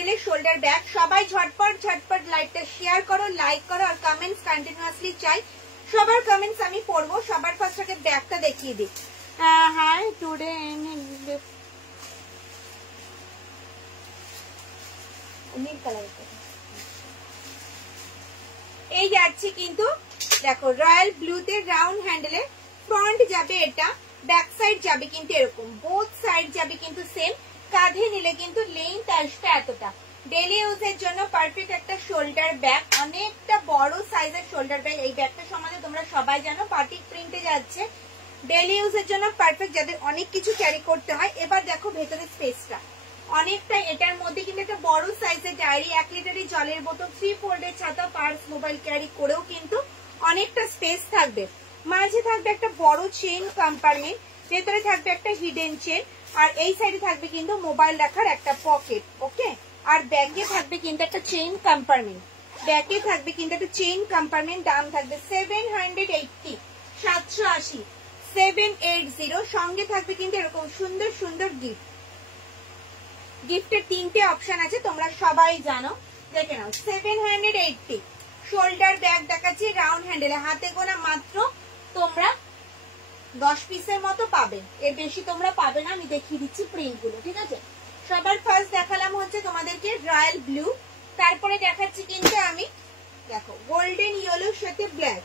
হ্যান্ডেলের shoulder bag. সবাই ঝটপট ঝটপট লাইভটা শেয়ার করো, লাইক করো, আর কমেন্টস কন্টিনিউয়াসলি চাই। সবার কমেন্টস আমি পড়বো। সবার ফার্স্ট আগে ব্যাগটা দেখিয়ে দিই। হাই টুডে নীল কালার, এই যাচ্ছে কিন্তু দেখো রয়্যাল ব্লুতে রাউন্ড হ্যান্ডেলে। ফ্রন্ট যাবে এটা, ব্যাক সাইড যাবে কিন্তু এরকম, বোথ সাইড যাবে কিন্তু সেম। কাঁধে নিলে কিন্তু লেন্থ আসবে এতটা। ডেলি ইউজের জন্য পারফেক্ট একটা শোল্ডার ব্যাগ, অনেকটা বড় সাইজের শোল্ডার ব্যাগ। এই ব্যাগটা সম্বন্ধে তোমরা সবাই জানো, বাটিক প্রিন্টে যাচ্ছে। ডেলি ইউজের জন্য পারফেক্ট, যাদের অনেক কিছু ক্যারি করতে হয়। এবার দেখো ভেতরে স্পেসটা অনেকটা, এটার মধ্যে কিন্তু একটা বড় সাইজের ডায়েরি, 1 লিটারের জলের বোতল, 3 ফোল্ডের ছাতা, পার্স, মোবাইল ক্যারি করেও কিন্তু অনেকটা স্পেস থাকবে। মাঝে থাকবে একটা বড় চেইন কম্পার্টমেন্ট, ভেতরে থাকবে একটা হিডেন চেন, আর এই সাইডে থাকবে কিন্তু মোবাইল রাখার একটা পকেট। ওকে, আর ব্যাগে থাকবে কিন্তু একটা চেইন কম্পার্টমেন্ট, ব্যাগে থাকবে কিন্তু একটা চেইন কম্পার্টমেন্ট। দাম থাকবে 780, 780, 780। সঙ্গে থাকবে কিন্তু এরকম সুন্দর সুন্দর গিফট। গিফটের 3টে অপশন আছে, তোমরা সবাই জানো, দেখে নাও। 780 শোল্ডার ব্যাগ দেখাচ্ছি রাউন্ড হ্যান্ডেলে, হাতে গোনা মাত্র তোমরা 10 পিসের মতো পাবে, এর বেশি তোমরা পাবে না। আমি দেখিয়ে দিচ্ছি প্রিন্ট গুলো, ঠিক আছে। সবার ফার্স্ট দেখালাম হচ্ছে তোমাদেরকে রয়্যাল ব্লু, তারপরে দেখাচ্ছি কিন্তু আমি দেখো গোল্ডেন ইয়েলোর সাথে ব্ল্যাক,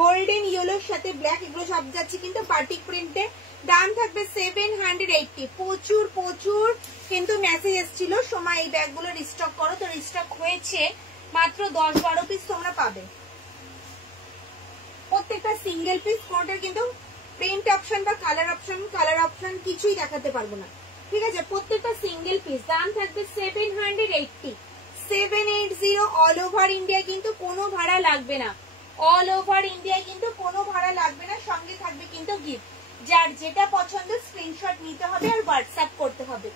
গোল্ডেন ইয়েলোর সাথে ব্ল্যাক, এগুলো সব যাচ্ছে কিন্তু বাটিক প্রিন্টে। দাম থাকবে 780। প্রচুর প্রচুর কিন্তু মেসেজ এসেছিল সময় এই ব্যাগগুলো রিস্টক করো, তো রিস্টক হয়েছে, মাত্র 10-12 পিস তোমরা পাবে। প্রত্যেকটা সিঙ্গেল পিস, কোনটার কিন্তু প্রিন্ট অপশন বা কালার অপশন কিছুই দেখাতে পারবো না, ঠিক আছে। প্রত্যেকটা সিঙ্গেল পিস। দাম থাকবে 780, 780। অল ওভার ইন্ডিয়া কিন্তু কোনো ভাড়া লাগবে না, অল ওভার ইন্ডিয়া কিন্তু কোনো ভাড়া লাগবে না। সঙ্গে থাকবে কিন্তু গিফট, যার যেটা পছন্দ স্ক্রিনশট নিতে হবে আর হোয়াটসঅ্যাপ করতে হবে।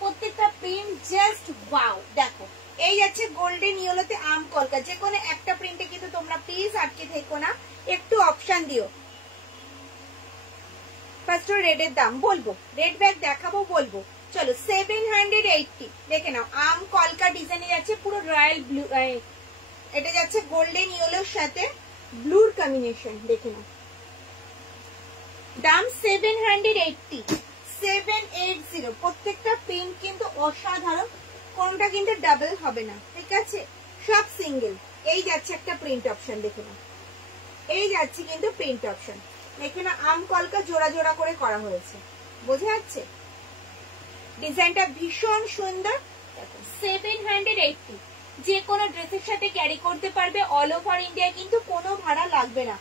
প্রত্যেকটা প্রিন্ট জাস্ট ওয়াও। দেখো এই যাচ্ছে গোল্ডেন ইয়েলোতে আম কলকা, যে কোনো একটা প্রিন্টে কিন্তু তোমরা প্লিজ আটকে থেকো না, একটু অপশন দিও। ফার্স্ট রেডের দাম বলবো, রেড ব্যাগ দেখাবো বলবো। চলো 780 দেখে নাও। আম কলকা ডিজাইনে যাচ্ছে পুরো রয়্যাল ব্লু, এটা যাচ্ছে গোল্ডেন ইয়েলোর সাথে ব্লুর কম্বিনেশন, দেখে নাও। দাম 780, 780। প্রত্যেকটা প্রিন্ট কিন্তু অসাধারণ, কোনটা কিন্তু ডাবল হবে না, ঠিক আছে, সব সিঙ্গেল। এই যাচ্ছে একটা প্রিন্ট অপশন, দেখে নাও, এই যাচ্ছে কিন্তু প্রিন্ট অপশন, দেখে না। আম কলকা জোড়া জোড়া করে করা হয়েছে, বোঝা যাচ্ছে। ডিজাইনটা ভীষণ সুন্দর। দেখো 780, যে কোনো ড্রেসের সাথে ক্যারি করতে পারবে। অল ওভার ইন্ডিয়া কিন্তু কোনো ভাড়া লাগবে না,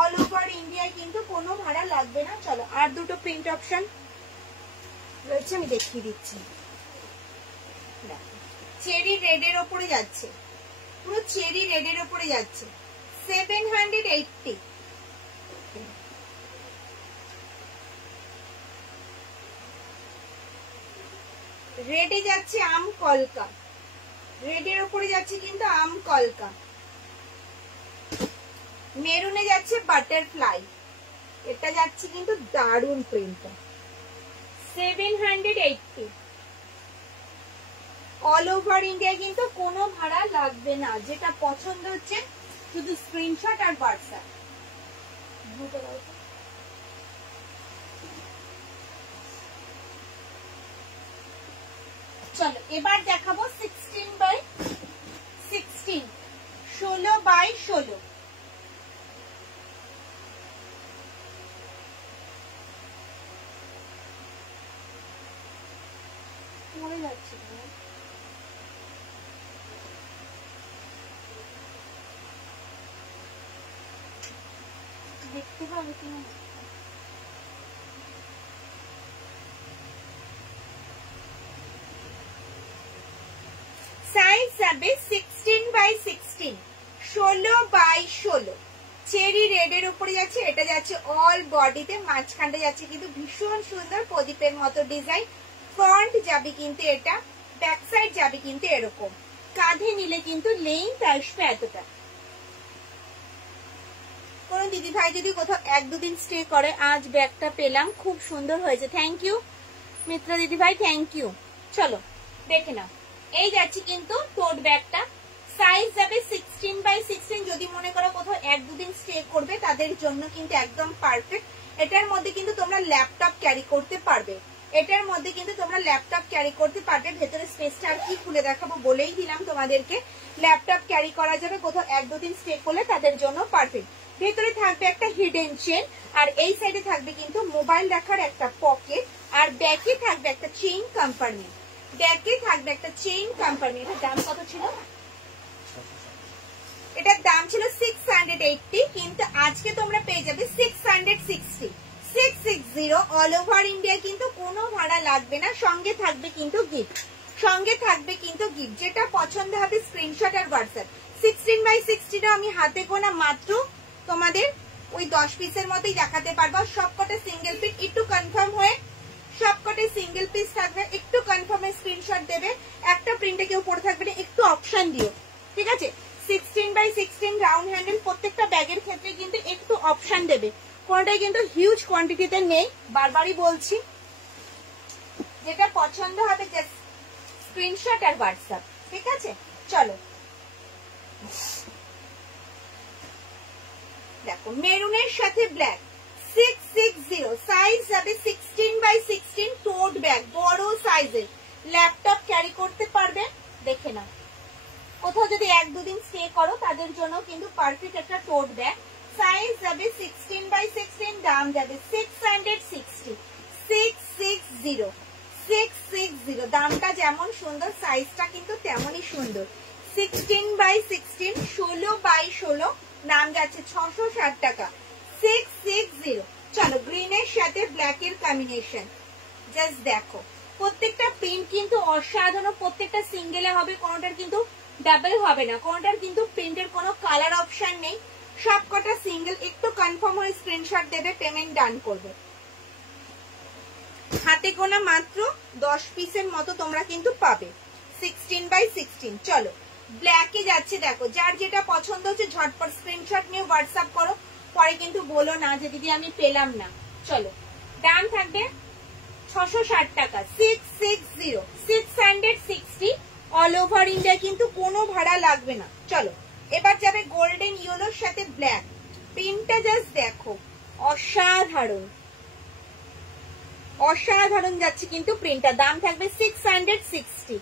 অল ওভার ইন্ডিয়ায় কিন্তু কোনো ভাড়া লাগবে না। চলো আর দুটো প্রিন্ট অপশন রয়েছে, আমি দেখিয়ে দিচ্ছি। চেরি রেডের ওপরে যাচ্ছে, পুরো চেরি রেডের ওপরে যাচ্ছে, 780। রেডে যাচ্ছে আম কলকা, রেডের ওপরে যাচ্ছে কিন্তু আম কলকা। মেরুনে যাচ্ছে বাটারফ্লাই, এটা যাচ্ছে কিন্তু দারুন প্রিন্টটা। 780। অল ওভার ইন্ডিয়া কিন্তু কোনো ভাড়া লাগবে না, যেটা পছন্দ হচ্ছে শুধু স্ক্রিনশট আর হোয়াটসঅ্যাপ। চলো এবার দেখাবো 16x16, 16x16। মরে যাচ্ছে দেখতে পাবে কিনা। সাইজ যাবে 16x16, 16x16। চেরি রেডের উপরে যাচ্ছে, এটা যাচ্ছে অল বডিতে, মাঝখানটা যাচ্ছে কিন্তু ভীষণ সুন্দর প্রদীপের মতো ডিজাইন। ফ্রন্ট যাবে কিন্তু এটা, ব্যাক সাইড যাবে কিন্তু এরকম। কাঁধে নিলে কিন্তু লেন্থ আসবে এতটা। কোন দিদি ভাই যদি কোথাও 1-2 দিন স্টে করে, আজ ব্যাগটা পেলাম, খুব সুন্দর হয়েছে, থ্যাংক ইউ মিত্রা দিদি ভাই, থ্যাংক ইউ। চলো দেখে নাও, এই যাচ্ছে কিন্তু টোট ব্যাগটা, সাইজ যাবে 16x16। যদি মনে করো কোথাও 1-2 দিন স্টে করবে তাদের জন্য কিন্তু একদম পারফেক্ট। এটার মধ্যে কিন্তু তোমরা ল্যাপটপ ক্যারি করতে পারবে, এটার মধ্যে কিন্তু তোমরা ল্যাপটপ ক্যারি করতে পারবে। ভেতরে স্পেসটা আর কি খুলে দেখাবো, বলেই দিলাম তোমাদেরকে, ল্যাপটপ ক্যারি করা যাবে কোথাও 1-2 দিন স্টে করলে তাদের জন্য পারফেক্ট। ভেতরে থাকবে একটা হিডেন চেন, আর এই সাইডে থাকবে কিন্তু মোবাইল রাখার একটা পকেট, আর ব্যাকে থাকবে একটা চেইন কম্পার্টমেন্ট, ব্যাকে থাকবে একটা চেইন কম্পার্টমেন্ট। এটার দাম কত ছিল? এটার দাম ছিল 680, কিন্তু আজকে তোমরা পেয়ে যাবে 660, 660 অল ওভার ইন্ডিয়া। কিন্তু কোনো ভাড়া লাগবে না, সঙ্গে থাকবে কিন্তু গিফট, সঙ্গে থাকবে কিন্তু গিফট। যেটা পছন্দ হবে স্ক্রিনশট আর হোয়াটসঅ্যাপ। 16x16 আমি হাতে গোনা মাত্র তোমাদের ওই 10 পিসের মতোই দেখাতে পারবো। সবকটা সিঙ্গেল পিস, একটু কনফার্ম হয়ে সবকটা সিঙ্গেল পিস থাকবে, একটু কনফার্মে স্ক্রিনশট দেবে। একটা প্রিন্টে কেউ পড়ে থাকবে না, একটু অপশন দিও, ঠিক আছে? 16x16 রাউন্ড হ্যান্ডেল, প্রত্যেকটা ব্যাগের ক্ষেত্রে কিন্তু একটু অপশন দেবে, কোনটাই কিন্তু হিউজ কোয়ান্টিটিতে নেই, বারবারই বলছি। যেটা পছন্দ হবে জাস্ট স্ক্রিনশট আর হোয়াটসঅ্যাপ, ঠিক আছে? চলো দেখো, মেরুনের সাথে ব্ল্যাক, 660, সাইজ যাবে 16x16, টোট ব্যাগ, বড় সাইজের, ল্যাপটপ ক্যারি করতে পারবে। দেখে নাও, কোথাও যদি 1-2 দিন স্টে করো তাদের জন্য কিন্তু পারফেক্ট একটা টোট ব্যাগ। সাইজ যাবে 16x16, দাম যাবে 660, 660, দামটা যেমন সুন্দর সাইজটা কিন্তু তেমনই সুন্দর। 16x16, 16x16, দাম যাচ্ছে 660 টাকা, 660। চলো, গ্রিনের সাথে ব্ল্যাকের কম্বিনেশন, জাস্ট দেখো, প্রত্যেকটা প্রিন্ট কিন্তু অসাধারণ, প্রত্যেকটা সিঙ্গেলে হবে, কোনোটার কিন্তু ডাবল হবে না, কোনোটার কিন্তু প্রিন্টের কোনো কালার অপশন নেই, সবকটা সিঙ্গেল। একটু কনফার্ম হয়ে স্ক্রিনশট দেবে, পেমেন্ট ডান করবে। হাতে গোনা মাত্র 10 পিসের মতো তোমরা কিন্তু পাবে, 16x16। চলো, ব্ল্যাকে যাচ্ছে, দেখো যার যেটা পছন্দ হচ্ছে ঝটপট স্ক্রিনশট নিয়ে হোয়াটসঅ্যাপ করো, পরে কিন্তু বলো না যে দিদি আমি পেলাম না। চলো, দাম থাকবে 660 টাকা, 660, 660 অল ওভার ইন্ডিয়া, কিন্তু কোনো ভাড়া লাগবে না। চলো, এবার যাবে গোল্ডেন ইয়েলোর সাথে ব্ল্যাক, প্রিন্টটা জাস্ট দেখো, অসাধারণ অসাধারণ যাচ্ছে কিন্তু প্রিন্টটা। দাম থাকবে 660।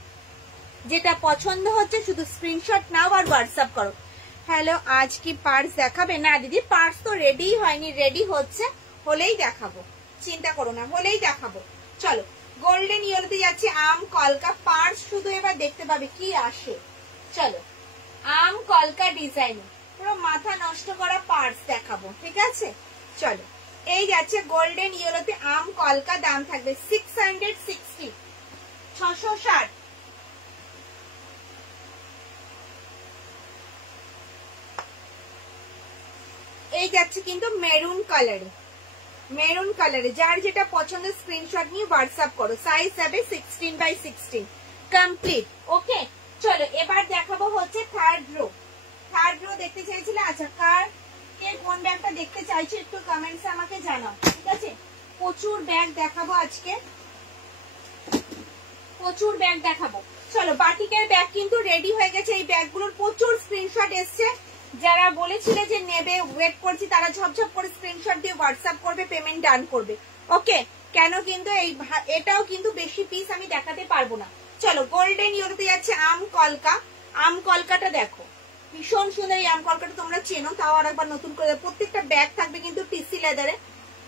যেটা পছন্দ হচ্ছে শুধু স্ক্রিনশট নাও আর হোয়াটসঅ্যাপ করো। হ্যালো, আজ কি পার্স দেখাবে? না দিদি, পার্স তো রেডি হয়নি, রেডি হচ্ছে, হলেই দেখাবো, চিন্তা করো না, হলেই দেখাবো। চলো, গোল্ডেন ইয়েলোতে যাচ্ছে আম কলকা, পার্স শুধু এবার দেখতে পাবে কি আসে। চলো, আম কলকা ডিজাইন, পুরো মাথা নষ্ট করা পার্স দেখাবো, ঠিক আছে? চলো, এই যাচ্ছে গোল্ডেন ইয়েলোতে আম কলকা, দাম থাকবে 660, 660। এই যাচ্ছে কিন্তু মেরুন কালারে, মেরুন কালারে, যার যেটা পছন্দ স্ক্রিনশট নিয়ে হোয়াটসঅ্যাপ করো। সাইজ যাবে 16x16 কমপ্লিট, ওকে? চলো, এবার দেখাবো হচ্ছে থার্ড রো। থার্ড রো দেখতে চাইছিলে? আচ্ছা, কার কে কোন ব্যাগটা দেখতে চাইছো একটু কমেন্টসে আমাকে জানাও, ঠিক আছে? প্রচুর ব্যাগ দেখাবো আজকে, প্রচুর ব্যাগ দেখাবো। চলো, বাটিকের ব্যাগ কিন্তু রেডি হয়ে গেছে, এই ব্যাগগুলোর প্রচুর স্ক্রিনশট এসছে। যারা বলেছিলে যে নেবে, ওয়েট করছি, তারা ঝপঝপ করে স্ক্রিনশট দিয়ে হোয়াটসঅ্যাপ করবে, পেমেন্ট ডান করবে, ওকে? কেন কিন্তু এটাও কিন্তু বেশি পিস আমি দেখাতে পারবো না। চলো, গোল্ডেন ইয়েলোতে যাচ্ছে আম কলকা, আম কলকাটা দেখো, ভীষণ সুন্দর। এই আম কলকাটা তোমরা চেনো, তাও আর একবার নতুন করে। প্রত্যেকটা ব্যাগ থাকবে কিন্তু টিসি লেদারে,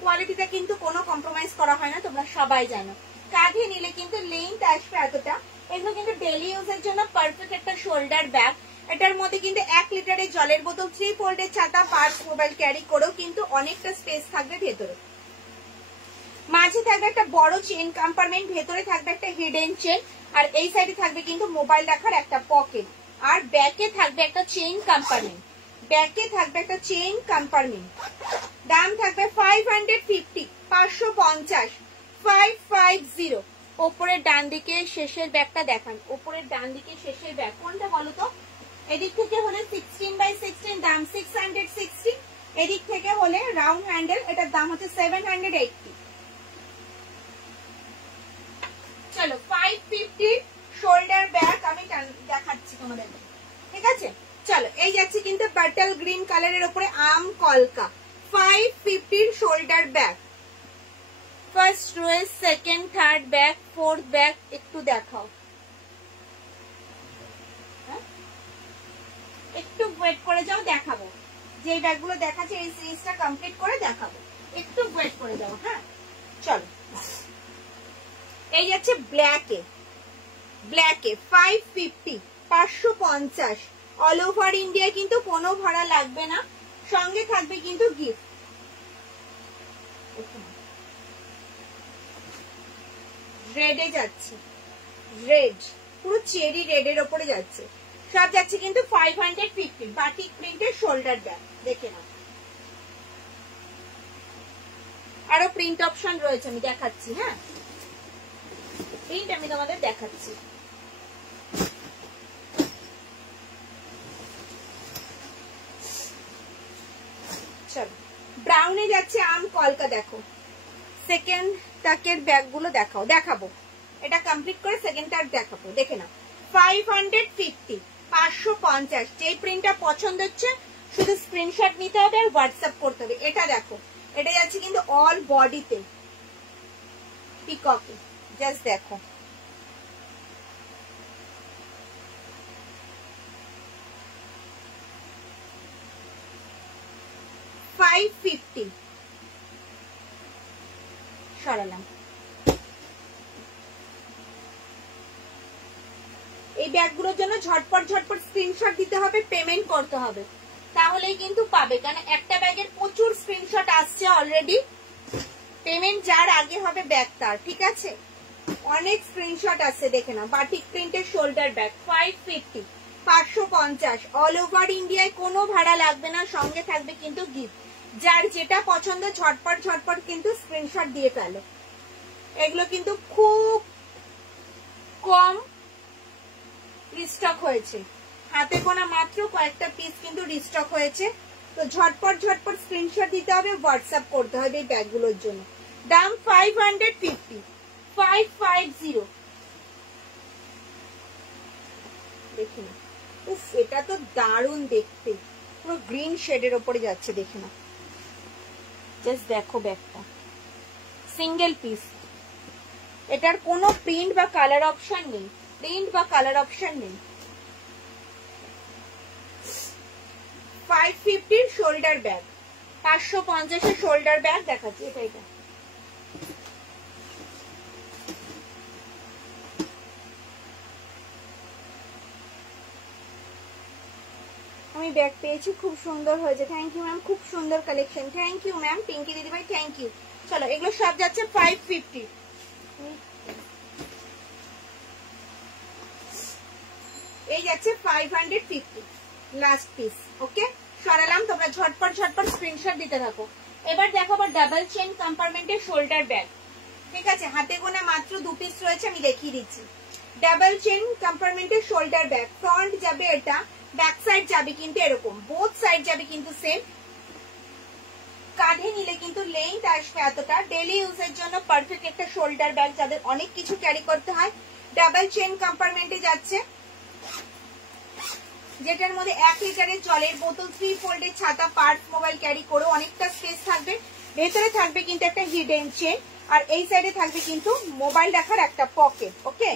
কোয়ালিটিটা কিন্তু কোনো কম্প্রোমাইজ করা হয় না, তোমরা সবাই জানো। কাঁধে নিলে কিন্তু লেন্থ আসবে এতটা। এগুলো কিন্তু ডেলি ইউজের জন্য পারফেক্ট একটা শোল্ডার ব্যাগ। এটার মধ্যে কিন্তু 1 লিটারের জলের বোতল, 3 ফোল্ডের ছাতা, পার্স, মোবাইল ক্যারি করেও কিন্তু অনেকটা স্পেস থাকবে ভেতরে। মাঝে থাকবে একটা বড় চেন কম্পার্টমেন্ট, ভেতরে থাকবে একটা হিডেন চেন, আর এই সাইডে থাকবে কিন্তু মোবাইল রাখার একটা পকেট, আর ব্যাকে থাকবে একটা চেইন কম্পার্টমেন্ট, ব্যাকে থাকবে একটা চেইন কম্পার্টমেন্ট। দাম থাকবে 550, 550, 550। ওপরের ডান দিকে শেষের ব্যাগটা দেখান, ওপরের ডান দিকে শেষের ব্যাগ কোনটা বলো তো? এদিক থেকে হলে 16x16, দাম 660। এদিক থেকে হলে রাউন্ড হ্যান্ডেল, এটার দাম হচ্ছে 780। চলো, 550 শোল্ডার ব্যাগ আমি দেখাচ্ছি তোমাদের, ঠিক আছে। চলো এই যাচ্ছে কিন্তু বাটল গ্রিন কালারের উপরে আম কলকা, 550 শোল্ডার ব্যাগ। ফার্স্ট রোয়ে, second, third bag, fourth bag একটু দেখাও, একটু ওয়েট করে যাও, দেখাবো। যে ব্যাগগুলো দেখাচ্ছে এই সিরিজটা কমপ্লিট করে দেখাবো, একটু ওয়েট করে যাও। হ্যাঁ চলো, এই যাচ্ছে ব্ল্যাকে, ব্ল্যাকে 550, 550 অল ওভার ইন্ডিয়া, কিন্তু কোনো ভাড়া লাগবে না, সঙ্গে থাকবে কিন্তু গিফট। রেডে যাচ্ছে, রেড পুরো চেরি রেডের ওপরে যাচ্ছে, সব যাচ্ছে কিন্তু 550 বাটিক প্রিন্টের শোল্ডার ব্যাগ, দেখে নাও। আরো প্রিন্ট অপশন রয়েছে, আমি দেখাচ্ছি। হ্যাঁ প্রিন্ট আমি তোমাদের দেখাচ্ছি। চলো ব্রাউনে যাচ্ছে আম কলকা, দেখো সেকেন্ড টাকের ব্যাগ গুলো দেখাবো, এটা কমপ্লিট করে সেকেন্ড টাক দেখাবো, দেখে নাও। 550, 550, যেই প্রিন্টটা পছন্দ হচ্ছে শুধু স্ক্রিনশট নিতে হবে আর হোয়াটসঅ্যাপ করতে হবে। এটা দেখো, এটা যাচ্ছে কিন্তু অল বডিতে পিককে, জাস্ট দেখো। $550 সরালাম। এই ব্যাগগুলোর জন্য ঝটপট ঝটপট স্ক্রিনশট দিতে হবে, পেমেন্ট করতে হবে, তাহলেই কিন্তু পাবে, কারণ একটা ব্যাগের প্রচুর স্ক্রিনশট আসছে অলরেডি। পেমেন্ট যার আগে হবে ব্যাগ তার, ঠিক আছে। অনেক স্ক্রিনশট আসছে, দেখে না। বাটিক প্রিন্টের শোল্ডার ব্যাগ 550, 550 অল ওভার ইন্ডিয়ায়, কোনো ভাড়া লাগবে না, সঙ্গে থাকবে কিন্তু গিফট। যার যেটা পছন্দ ঝটপট ঝটপট কিন্তু স্ক্রিনশট দিয়ে ফেলো। এগুলো কিন্তু খুব কম রিস্টক হয়েছে, হাতে গোনা মাত্র কয়েকটা পিস কিন্তু রিস্টক হয়েছে, তো ঝটপট ঝটপট স্ক্রিনশট দিতে হবে, হোয়াটসঅ্যাপ করতে হবে এই ব্যাগগুলোর জন্য। দাম 550, 550। দেখি না, উফ এটা তো দারুণ দেখতে, পুরো গ্রিন শেডের ওপরে যাচ্ছে, দেখে না, জাস্ট দেখো ব্যাগটা, সিঙ্গেল পিস, এটার কোনো প্রিন্ট বা কালার অপশন নেই, প্রিন্ট বা কালার অপশন নেই। 550 শোল্ডার ব্যাগ, 550 শোল্ডার ব্যাগ দেখাচ্ছি, এটা আমি ব্যাগ পেয়েছি, খুব সুন্দর হয়েছে, থ্যাংক ইউ ম্যাম, খুব সুন্দর collection, thank you ma'am, Pinki দিদি ভাই থ্যাংক ইউ। চলো এগুলো সব যাচ্ছে 550, এই যাচ্ছে 550 লাস্ট পিস। ওকে সরালাম, তোমরা ঝটপট ঝটপট স্ক্রিনশট দিতে থাকো। এবার দেখাবো ডাবল চেন কম্পার্টমেন্টের শোল্ডার ব্যাগ, ঠিক আছে, হাতে গোনা মাত্র 2 পিস রয়েছে, আমি দেখিয়ে দিচ্ছি। ডাবল চেন কম্পার্টমেন্টের শোল্ডার ব্যাগ, ফ্রন্ট যাবে এটা, ব্যাক সাইড যাবে কিন্তু এরকম, বোথ সাইড যাবে কিন্তু সেম। কাঁধে নিলে কিন্তু লেন্থ আসবে এতটা, ডেলি ইউজের জন্য পারফেক্ট একটা শোল্ডার ব্যাগ, যাদের অনেক কিছু ক্যারি করতে হয়। ডাবল চেন কম্পার্টমেন্টে যাচ্ছে, যেটার মধ্যে 1 লিটারের জলের বোতল, 3 ফোল্ডের ছাতা, পার্স মোবাইল ক্যারি করে অনেকটা স্পেস থাকবে। ভেতরে থাকবে কিন্তু একটা হিডেন চেন, আর এই সাইডে থাকবে কিন্তু মোবাইল রাখার একটা পকেট। ওকে,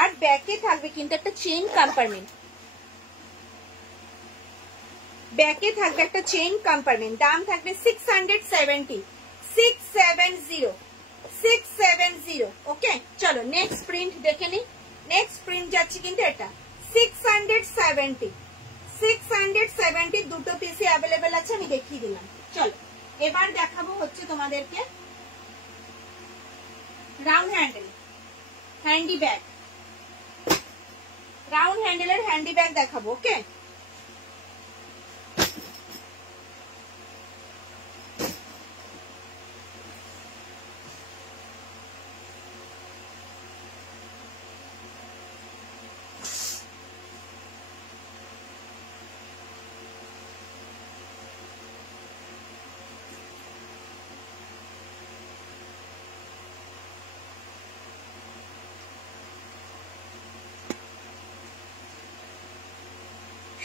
আর ব্যাকে থাকবে কিন্তু একটা চেইন কম্পার্টমেন্ট, ব্যাকে থাকবে একটা চেইন কম্পার্টমেন্ট। দাম থাকবে 670, 670, 670। ওকে চলো নেক্সট প্রিন্ট দেখে নি। নেক্সট প্রিন্ট যাচ্ছে কিন্তু এটা 670, 670 দুটো পিসে অ্যাভেলেবেল আছে, আমি দেখিয়ে দিলাম। চলো এবার দেখাবো হচ্ছে তোমাদেরকে round handle handy bag, round হ্যান্ডেলের হ্যান্ডি ব্যাগ দেখাবো। ওকে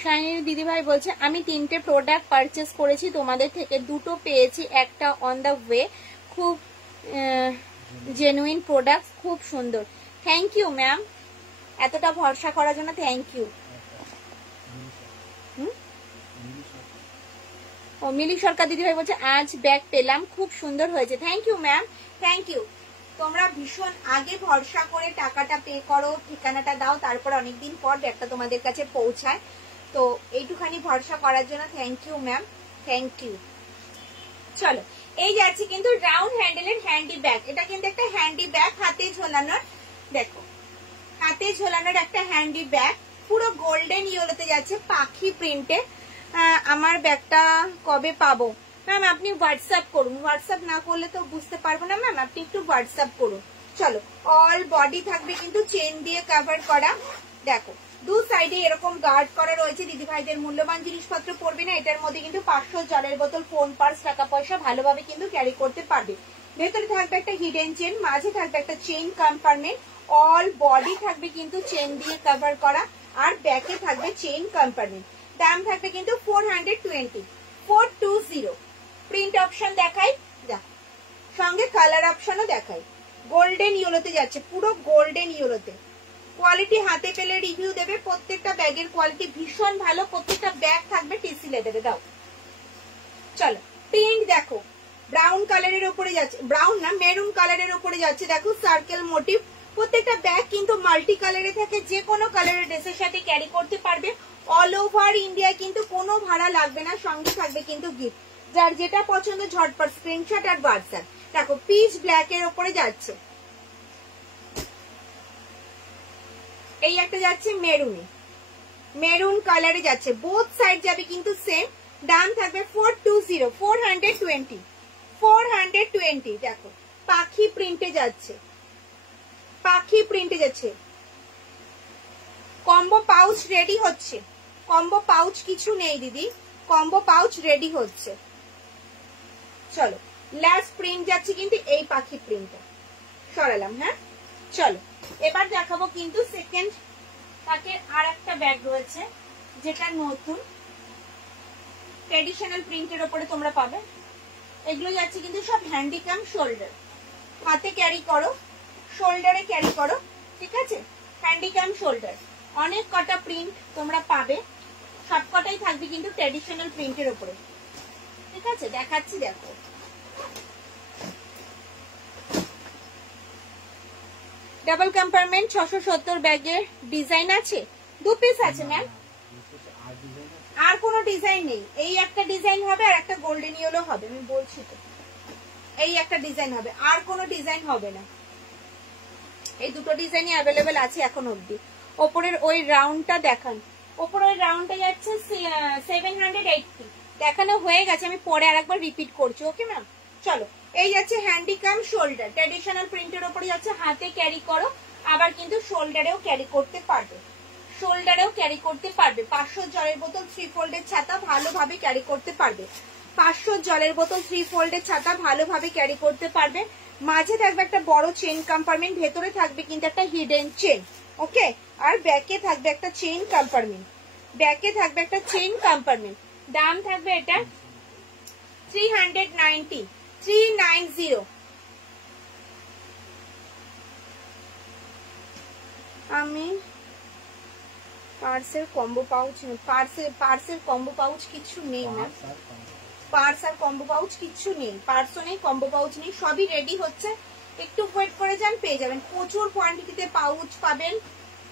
শাইনি দিদিভাই বলছে আমি 3টে প্রোডাক্ট পারচেস করেছি তোমাদের থেকে, 2টো পেয়েছি, একটা অন দ্য ওয়ে। খুব জেনুইন প্রোডাক্ট, খুব সুন্দর। থ্যাংক ইউ ম্যাম, এতটা ভরসা করার জন্য থ্যাংক ইউ। ও মিলি সরকার দিদিভাই বলছে আজ ব্যাগ পেলাম, খুব সুন্দর হয়েছে। Thank you ma'am, thank you. তোমরা ভীষণ আগে ভরসা করে টাকাটা পে করো, ঠিকানাটা দাও, তারপর অনেকদিন পর ব্যাগটা তোমাদের কাছে পৌঁছায়। তো এইটুখানি ভরসা করার জন্য thank you ma'am, thank you. চলো এই যাচ্ছে কিন্তু রাউন্ড হ্যান্ডেলের হ্যান্ডি ব্যাগ। এটা কিন্তু একটা হ্যান্ডি ব্যাগ, হাতে ঝোলানোর, দেখো হাতে ঝোলানোর একটা হ্যান্ডি ব্যাগ, পুরো গোল্ডেন ইয়েলোতে যাচ্ছে, পাখি প্রিন্টে। আমার ব্যাগটা কবে পাবো ম্যাম? আপনি হোয়াটসঅ্যাপ করুন, হোয়াটসঅ্যাপ না করলে তো বুঝতে পারবো না ম্যাম, আপনি একটু হোয়াটসঅ্যাপ করুন। চলো অল বডি থাকবে কিন্তু চেন দিয়ে কভার করা, দেখো দু সাইডে এরকম গার্ড করা রয়েছে। দিদিভাইদের মূল্যবান জিনিসপত্র পড়বে না, এটার মধ্যে কিন্তু 500 জলের বোতল, ফোন, পার্স, টাকা পয়সা ভালোভাবে কিন্তু ক্যারি করতে পারবে। ভেতরে থাকবে একটা হিডেন চেন, মাঝে থাকবে একটা চেইন কম্পার্টমেন্ট, অল বডি থাকবে কিন্তু চেন দিয়ে কভার করা, আর ব্যাকে থাকবে চেইন কম্পার্টমেন্ট। দাম থাকবে কিন্তু 420। প্রিন্ট অপশন দেখাই, সঙ্গে কালার অপশনও দেখাই। গোল্ডেন ইয়েলোতে যাচ্ছে, পুরো গোল্ডেন ইয়েলোতে। কোয়ালিটি হাতে পেলে রিভিউ দেবে। প্রত্যেকটা ব্যাগের কোয়ালিটি ভীষণ ভালো, প্রত্যেকটা ব্যাগ থাকবে টিসি লেদারে। দাও চলো প্রিন্ট দেখো, ব্রাউন কালারের উপরে যাচ্ছে, ব্রাউন না মেরুন কালারের উপরে যাচ্ছে, দেখো সার্কেল মোটিভ। প্রত্যেকটা ব্যাগ কিন্তু মাল্টি কালারে থাকে, যে কোনো কালারের ড্রেসের সাথে ক্যারি করতে পারবে। অল ওভার ইন্ডিয়ায় কিন্তু কোনো ভাড়া লাগবে না, সঙ্গে থাকবে কিন্তু গিফট। যার যেটা পছন্দ ঝটপট স্ক্রিনশট আর হোয়াটসঅ্যাপ। দেখো পিচ ব্ল্যাক এর উপরে যাচ্ছে, এই একটা যাচ্ছে মেরুনে, মেরুন কালারে যাচ্ছে, বোথ সাইড যাবে কিন্তু সেম। দাম থাকবে 420। দেখো পাখি প্রিন্টে যাচ্ছে, পাখি প্রিন্টে যাচ্ছে। কম্বো পাউচ রেডি হচ্ছে, কম্বো পাউচ কিছু নেই দিদি, কম্বো পাউচ রেডি হচ্ছে। চলো লাস্ট প্রিন্ট যাচ্ছে কিন্তু এই পাখি প্রিন্টটা সরালাম। হ্যাঁ চলো এবার দেখাবো কিন্তু সেকেন্ড তাকে আর একটা ব্যাগ রয়েছে, যেটা নতুন ট্রেডিশনাল প্রিন্টের উপরে তোমরা পাবে। এগুলো যাচ্ছে কিন্তু সব হ্যান্ডিক্যাম শোল্ডার, হাতে ক্যারি করো, শোল্ডারে ক্যারি করো, ঠিক আছে? হ্যান্ডিক্যাম শোল্ডার, অনেক কটা প্রিন্ট তোমরা পাবে, সব কটাই থাকবে কিন্তু ট্রেডিশনাল প্রিন্টের উপরে, ঠিক আছে? দেখাচ্ছি, দেখো ডাবল কম্পার্টমেন্ট 670 ব্যাগের ডিজাইন আছে, 2 পিস আছে ম্যাম, আর কোনো ডিজাইন নেই। এই একটা ডিজাইন হবে আর একটা গোল্ডেন ইয়েলো হবে, আমি বলছি তো, এই একটা ডিজাইন হবে, আর কোনো ডিজাইন হবে না। এই দুটো ডিজাইনই অ্যাভেলেবেল আছে এখন অবধি। ওপরের ওই রাউন্ডটা দেখান, ওপরের ওই রাউন্ডটা যাচ্ছে 780, দেখানো হয়ে গেছে, আমি পরে আরেকবার রিপিট করছি। ওকে ম্যাম চলো এই যাচ্ছে হ্যান্ডিক্যাম শোল্ডার, ট্র্যাডিশনাল প্রিন্টের উপরে যাচ্ছে, হাতে ক্যারি করো, আবার কিন্তু শোল্ডারেও ক্যারি করতে পারবে, শোল্ডারেও ক্যারি করতে পারবে। 500 জলের বোতল 3 ফোল্ডের ছাতা ভালোভাবে ক্যারি করতে পারবে, 500 জলের বোতল 3 ফোল্ডের ছাতা ভালোভাবে ক্যারি করতে পারবে। মাঝে থাকবে একটা বড় চেইন কম্পার্টমেন্ট, ভেতরে থাকবে কিন্তু একটা হিডেন চেইন, ওকে? আর ব্যাকে থাকবে একটা চেইন কম্পার্টমেন্ট, ব্যাকে থাকবে একটা চেইন কম্পার্টমেন্ট। দাম থাকবে এটা 390। আমি parcel combo pouch, parcel combo pouch কিছু নেই না, পার্স আর কম্বো পাউচ কিছু নেই, পার্সও নেই, কম্বো পাউচ নেই, সবই রেডি হচ্ছে, একটু ওয়েট করে যান, পেয়ে যাবেন। প্রচুর কোয়ান্টিটিতে পাউচ পাবেন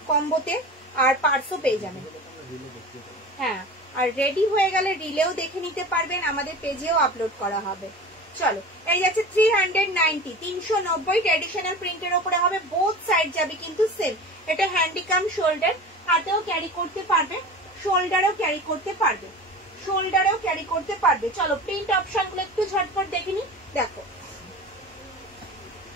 কম্বোতে, আর পার্সও পেয়ে যাবেন। হ্যাঁ, আর রেডি হয়ে গেলে রিলেও দেখে নিতে পারবেন, আমাদের পেজেও আপলোড করা হবে। চলো এই যাচ্ছে 390, 390 ট্র্যাডিশনাল প্রিন্টের উপরে হবে, বোথ সাইড যাবে কিন্তু সেম। এটা হ্যান্ডিক্যাম শোল্ডার, হাতেও ক্যারি করতে পারবে, শোল্ডারেও ক্যারি করতে পারবে, শোল্ডারেও ক্যারি করতে পারবে। চলো প্রিন্ট অপশন গুলো একটু ঝটপট দেখে নি। দেখো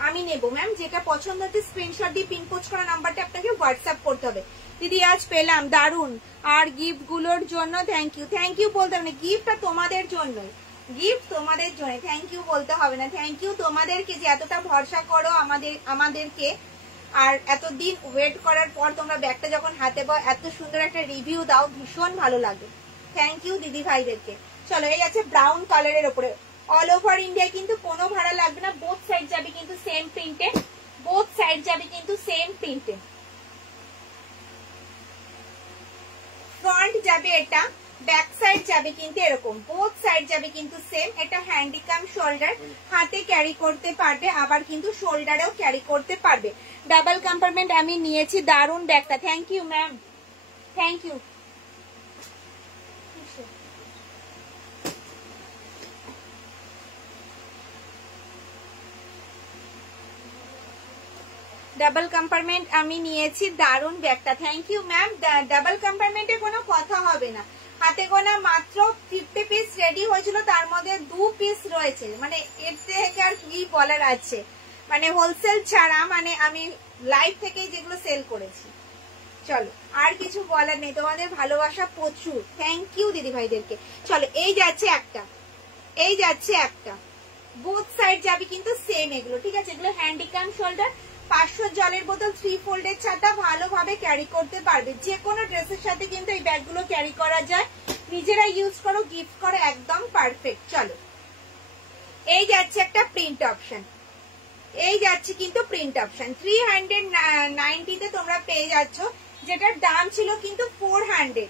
আমি নেবো ম্যাম, যেটা পছন্দ হচ্ছে স্ক্রিনশট দিয়ে পিন পোস্ট করা নাম্বারটা আপনাকে হোয়াটসঅ্যাপ করতে হবে। দিদি আজ পেলাম, দারুন, আর গিফট গুলোর জন্য থ্যাংক ইউ। থ্যাংক ইউ বলতে হবে না, গিফটটা তোমাদের জন্যই, গিফট তোমাদের জন্য, থ্যাংক ইউ বলতে হবে না। থ্যাংক ইউ তোমাদেরকে যে এতটা ভরসা করো আমাদেরকে, আর এতদিন ওয়েট করার পর তোমরা ব্যাগটা যখন হাতে পাও, এত সুন্দর একটা রিভিউ দাও, ভীষণ ভালো লাগে। থ্যাংক ইউ দিদি ভাইদেরকে। চলো, এই আছে ব্রাউন কালারের ওপরে, অল ওভার ইন্ডিয়া কিন্তু কোনো ভাড়া লাগবে না, বোথ সাইড যাবে কিন্তু সেম প্রিন্টে, বোথ সাইড যাবে কিন্তু সেম প্রিন্টে। ফ্রন্ট যাবে এটা, ব্যাক সাইড যাবে কিন্তু এরকম, বোথ সাইড যাবে কিন্তু সেম। এটা হ্যান্ডিকাম শোল্ডার, হাতে ক্যারি করতে পারবে, আবার কিন্তু শোল্ডারেও ক্যারি করতে পারবে। ডাবল কম্পার্টমেন্ট আমি নিয়েছি, দারুন ব্যাগটা। Thank you ma'am, thank you. Double compartment আমি নিয়েছি, দারুন ব্যাগটা। Thank you ma'am. ডাবল কম্পার্টমেন্টে কোনো কথা হবে না, হাতে গোনা মাত্র 50 পিস রেডি হয়েছিল, তার মধ্যে 2 পিস রয়েছে। মানে এর থেকে আর কি বলার আছে, মানে হোলসেল ছাড়া, মানে আমি লাইভ থেকে যেগুলো সেল করেছি। চলো, আর কিছু বলার নেই, তোমাদের ভালোবাসা প্রচুর। থ্যাংক ইউ দিদি ভাইদেরকে। চলো, এই যাচ্ছে একটা, এই যাচ্ছে একটা, বোথ সাইড যাবে কিন্তু সেম এগুলো, ঠিক আছে? এগুলো হ্যান্ডিকাম শোল্ডার, 500 জলের বোতল, 3 ফোল্ডের ছাতা, ভালোভাবে ক্যারি করতে পারবে। যে কোনো ড্রেসের সাথে কিন্তু এই ব্যাগগুলো ক্যারি করা যায়, নিজেরা ইউজ করো, গিফট করো, একদম পারফেক্ট। চলো, এই যাচ্ছে একটা প্রিন্ট অপশন, এই যাচ্ছে কিন্তু প্রিন্ট অপশন 390 তোমরা পেয়ে যাচ্ছ, যেটার দাম ছিল কিন্তু 400,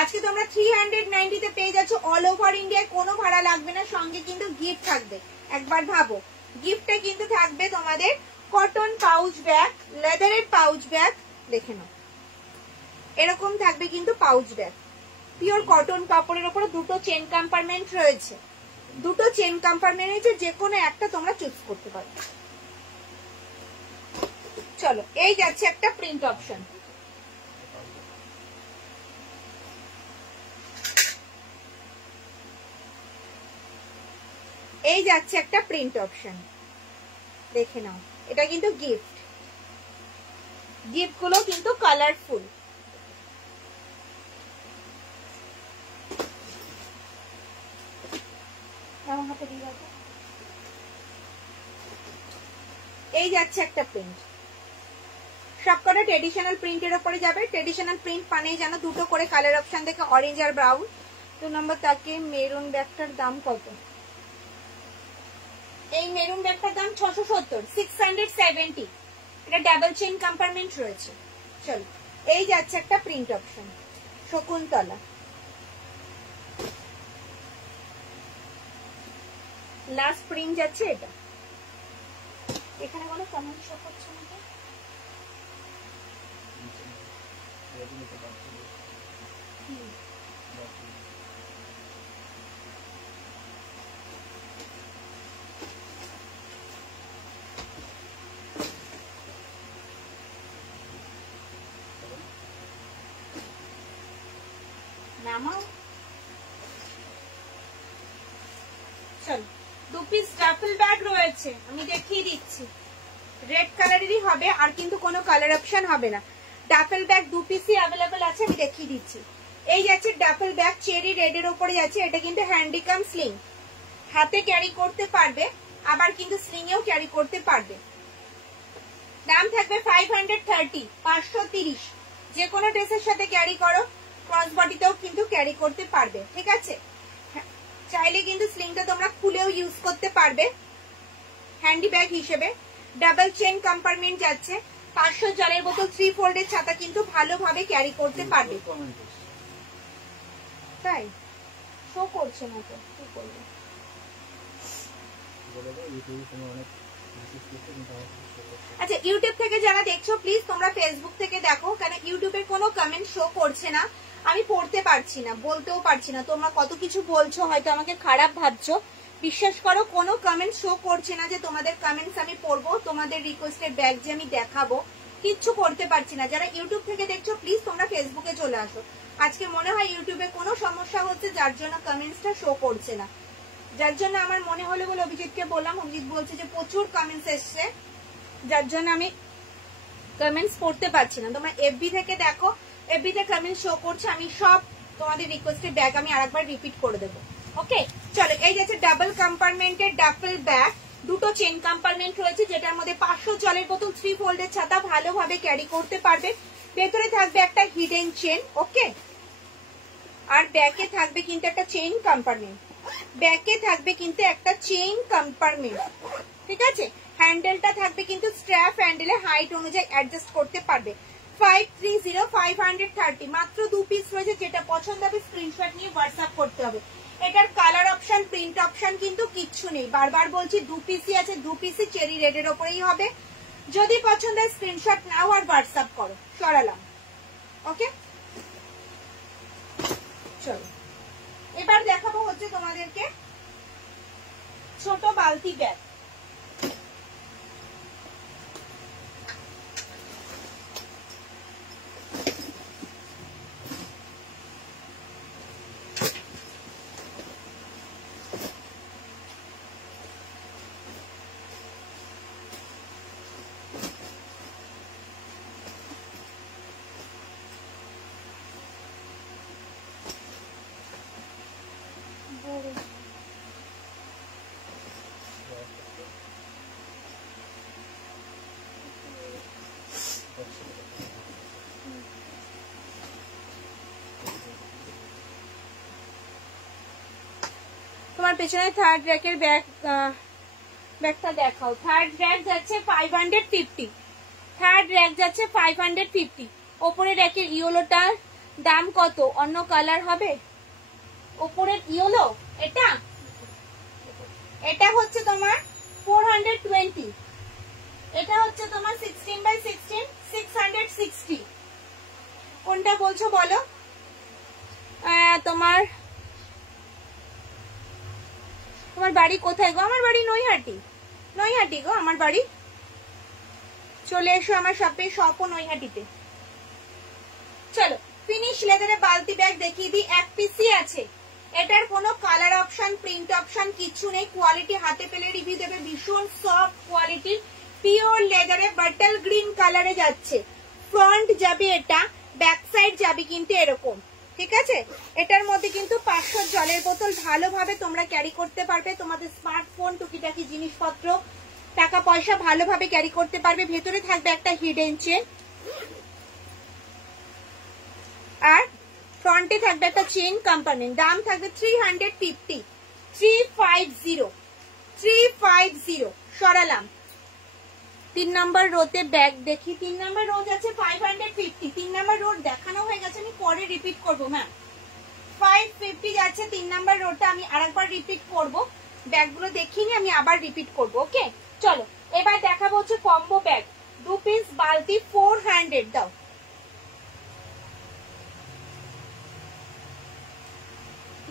আজকে তোমরা 390 পেয়ে যাচ্ছ। অল ওভার ইন্ডিয়ায় কোনো ভাড়া লাগবে না, সঙ্গে কিন্তু গিফট থাকবে। একবার ভাবো, গিফটে কিন্তু থাকবে তোমাদের কটন পাউচ ব্যাগ, লেদারের পাউচ ব্যাগ, দেখে নাও এরকম থাকবে কিন্তু পাউচ ব্যাগ, পিওর কটন কাপড়ের উপরে। দুটো চেন কম্পার্টমেন্ট রয়েছে, দুটো চেন কম্পার্টমেন্ট রয়েছে, যে কোনো একটা তোমরা চুজ করতে পারো। চলো, এই যাচ্ছে একটা প্রিন্ট অপশন, এই যাচ্ছে একটা প্রিন্ট অপশন, দেখে নাও। এটা কিন্তু গিফট, গিফট গুলো কিন্তু কালারফুল। এই যাচ্ছে একটা প্রিন্ট, সবকটা ট্রেডিশনাল প্রিন্টের উপরে যাবে। ট্রেডিশনাল প্রিন্ট মানেই জানো দুটো করে কালার অপশন দেখে, অরেঞ্জ আর ব্রাউন। 2 নম্বর তাকে মেরুন ব্যাগটার দাম কত? এই মেরুন ব্যাগটার দাম 670, 670। এটা ডাবল চেইন কম্পার্টমেন্ট রয়েছে। চলো, এই যাচ্ছে একটা print option, Shakuntala. Last print যাচ্ছে এটা। এখানে কোনো কমেন্ট শো করছে না, নামাও। চল, 2 পিস ডাফেল ব্যাগ রয়েছে, আমি দেখিয়ে দিচ্ছি। রেড কালারেরই হবে, আর কিন্তু কোনো কালার অপশন হবে না। ডাফেল ব্যাগ 2 পিসই অ্যাভেলেবেল আছে, আমি দেখিয়ে দিচ্ছি। এই যাচ্ছে ডাফেল ব্যাগ, চেরি রেডের উপরে যাচ্ছে। এটা কিন্তু হ্যান্ডিকাম স্লিং, হাতে ক্যারি করতে পারবে, আবার কিন্তু স্লিং এও ক্যারি করতে পারবে। দাম থাকবে 530, 530। যে কোনো ড্রেসের সাথে ক্যারি করো, ক্রস বডিতেও কিন্তু ক্যারি করতে পারবে, ঠিক আছে? চাইলে কিন্তু স্লিংটা তোমরা খুলেও ইউজ করতে পারবে হ্যান্ডি ব্যাগ হিসেবে। ডাবল চেন কম্পার্টমেন্ট যাচ্ছে, 500 জলের বোতল, 3 ফোল্ডের ছাতা কিন্তু ভালোভাবে ক্যারি করতে পারবে। তাই শো করছে না তো, কি করবে? আচ্ছা, ইউটিউব থেকে যারা দেখছো প্লিজ তোমরা ফেসবুক থেকে দেখো, কারণ ইউটিউবে কোনো কমেন্ট শো করছে না, আমি পড়তে পারছি না, বলতেও পারছি না। তোমরা কত কিছু বলছো, হয়তো আমাকে খারাপ ভাবছো, বিশ্বাস করো কোনো কমেন্ট শো করছে না যে তোমাদের কমেন্টস আমি পড়বো, তোমাদের রিকোয়েস্টের ব্যাগ যে আমি দেখাবো, কিচ্ছু করতে পারছি না। যারা ইউটিউব থেকে দেখছো প্লিজ তোমরা ফেসবুকে চলে আসো। আজকে মনে হয় ইউটিউবে কোনো সমস্যা হচ্ছে, যার জন্য কমেন্টসটা শো করছে না, যার জন্য আমার মনে হলো বলে অভিজিৎকে বললাম। অভিজিৎ বলছে যে প্রচুর কমেন্টস এসছে, যার জন্য আমি কমেন্টস পড়তে পারছি না। তোমরা এফবি থেকে দেখো, এফবি তে কমেন্ট শো করছে, আমি সব তোমাদের রিকোয়েস্টের ব্যাগ আমি আরেকবার রিপিট করে দেবো। ওকে, চলো, এই যাচ্ছে ডাবল কম্পার্টমেন্টের ডাফেল ব্যাগ, দুটো চেন কম্পার্টমেন্ট রয়েছে, যেটার মধ্যে 500 জলের বোতল, 3 ফোল্ডের ছাতা ভালোভাবে ক্যারি করতে পারবে। ভেতরে থাকবে একটা হিডেন চেন, ওকে। আর ব্যাকে থাকবে কিন্তু একটা চেইন কম্পার্টমেন্ট, ব্যাকে থাকবে কিন্তু একটা চেইন কম্পার্টমেন্ট, ঠিক আছে। হ্যান্ডেলটা থাকবে কিন্তু স্ট্র্যাপ হ্যান্ডেলে, হাইট অনুযায়ী অ্যাডজাস্ট করতে পারবে। 530 মাত্র 2 পিস রয়েছে, যেটা পছন্দ হবে স্ক্রিনশট নিয়ে হোয়াটসঅ্যাপ করতে হবে। এটার কালার অপশন, প্রিন্ট অপশন কিন্তু কিচ্ছু নেই, বারবার বলছি 2 পিসই আছে, 2 পিসই চেরি রেডের ওপরেই হবে। যদি পছন্দ হয় স্ক্রিনশট নাও আর হোয়াটসঅ্যাপ করো। সরালাম, ওকে। চলো এবার দেখাবো হচ্ছে তোমাদেরকে ছোট বালতি ব্যাগ। তোমার পেছনে থার্ড র্যাকের ব্যাগটা দেখাও। থার্ড র্যাক যাচ্ছে 550, থার্ড র্যাক যাচ্ছে 550। ওপরের র্যাকের ইয়েলোটার দাম কত? অন্য কালার হবে। ওপরের ইয়েলো এটা হচ্ছে তোমার 420, এটা হচ্ছে তোমার 16x16 660। কোনটা বলছো বলো? তোমার বাড়ি কোথায় গো? আমার বাড়ি নৈহাটি গো আমার বাড়ি। চলে এসো আমার শপে, শপও নৈহাটিতে। চলো ফিনিশ লেদারে বালতি ব্যাগ দেখিয়ে দিই। 1 পিসই আছে, এটার কোনো কালার অপশন, প্রিন্ট অপশন কিচ্ছু নেই। কোয়ালিটি হাতে পেলে রিভিউ দেবে, ভীষণ সফট কোয়ালিটি, পিওর লেদারে, বাটল গ্রিন কালারে যাচ্ছে। ফ্রন্ট যাবে এটা, ব্যাক সাইড যাবে কিন্তু এরকম, ঠিক আছে। এটার মধ্যে কিন্তু 500 জলের বোতল ভালোভাবে তোমরা ক্যারি করতে পারবে। তোমাদের স্মার্টফোন, টুকিটাকি জিনিসপত্র, টাকা পয়সা ভালোভাবে ক্যারি করতে পারবে। ভেতরে থাকবে একটা হিডেন চেন, আর ফ্রন্টে থাকবে একটা চেইন কম্পার্টমেন্ট। দাম থাকবে 350, 350। সরালাম। 3 নম্বর রোতে ব্যাগ দেখি। 3 নম্বর রো আছে 550। 3 নম্বর রো দেখানো হয়ে গেছে, আমি পরে রিপিট করবো ম্যাম। 550 যাচ্ছে 3 নম্বর রোটা, আমি আরেকবার রিপিট করব। ব্যাগগুলো দেখিনি, আমি আবার রিপিট করব, ওকে। চলো এবার দেখাবো হচ্ছে কম্বো ব্যাগ। 2 পিস বালতি 400 দাও।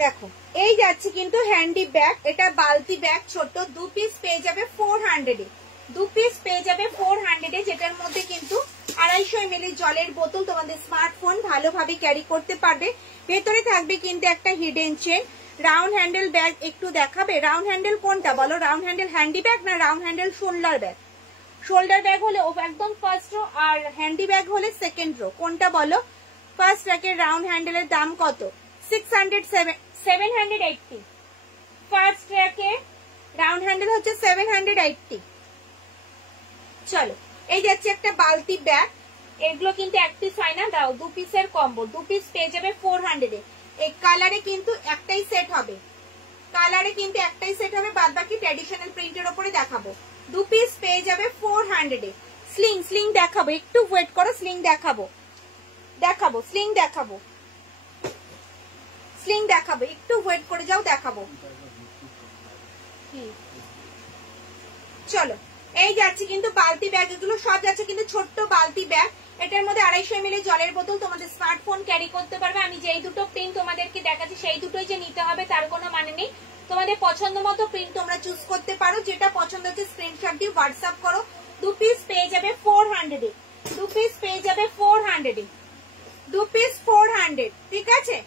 দেখো এই যাচ্ছে কিন্তু হ্যান্ডি ব্যাগ, এটা বালতি ব্যাগ ছোট। 2 পিস পেয়ে যাবে 400 এ, 2 পিস পেয়ে যাবে 400 এ, যেটার মধ্যে কিন্তু 250 ml জলের বোতল, তোমাদের স্মার্টফোন ভালোভাবে ক্যারি করতে পারবে। ভেতরে থাকবে কিন্তু একটা hidden chain. Round handle bag একটু দেখাবে। রাউন্ড হ্যান্ডেল কোনটা বলো? রাউন্ড হ্যান্ডেল হ্যান্ডি ব্যাগ না round handle shoulder bag? Shoulder bag হলে ও একদম ফার্স্ট রো, আর হ্যান্ডি ব্যাগ হলে সেকেন্ড রো। কোনটা বলো? ফার্স্ট র্যাকের রাউন্ড হ্যান্ডেলের দাম কত? 780। ফার্স্ট র্যাকে রাউন্ড হ্যান্ডেল হচ্ছে 780। চলো এই যাচ্ছে একটা বালতি ব্যাগ। এগুলো কিন্তু 1 পিস হয় না, দাও 2 পিসের কম্বো। 2 পিস পেয়ে যাবে 400 এ। এই কালারে কিন্তু একটাই সেট হবে, বাদ বাকি ট্র্যাডিশনাল প্রিন্টের ওপরে দেখাবো। 2 পিস পেয়ে যাবে 400 এ। স্লিং দেখাবো, একটু ওয়েট করো। স্লিং দেখাবো, একটু ওয়েট করে যাও, দেখাবো। চলো এই যাচ্ছে কিন্তু বালতি ব্যাগ, এগুলো সব যাচ্ছে কিন্তু ছোট্ট বালতি ব্যাগ। এটার মধ্যে 250 ml জলের বোতল, তোমাদের স্মার্টফোন ক্যারি করতে পারবে। আমি যেই দুটো প্রিন্ট তোমাদেরকে দেখাচ্ছি সেই দুটোই যে নিতে হবে তার কোনো মানে নেই। তোমাদের পছন্দ মতো প্রিন্ট তোমরা চুজ করতে পারো, যেটা পছন্দ হচ্ছে স্ক্রিনশট দিয়ে হোয়াটসঅ্যাপ করো। 2 পিস পেয়ে যাবে 400 এ, 2 পিস পেয়ে যাবে 400 এ, 2 পিস 400, ঠিক আছে।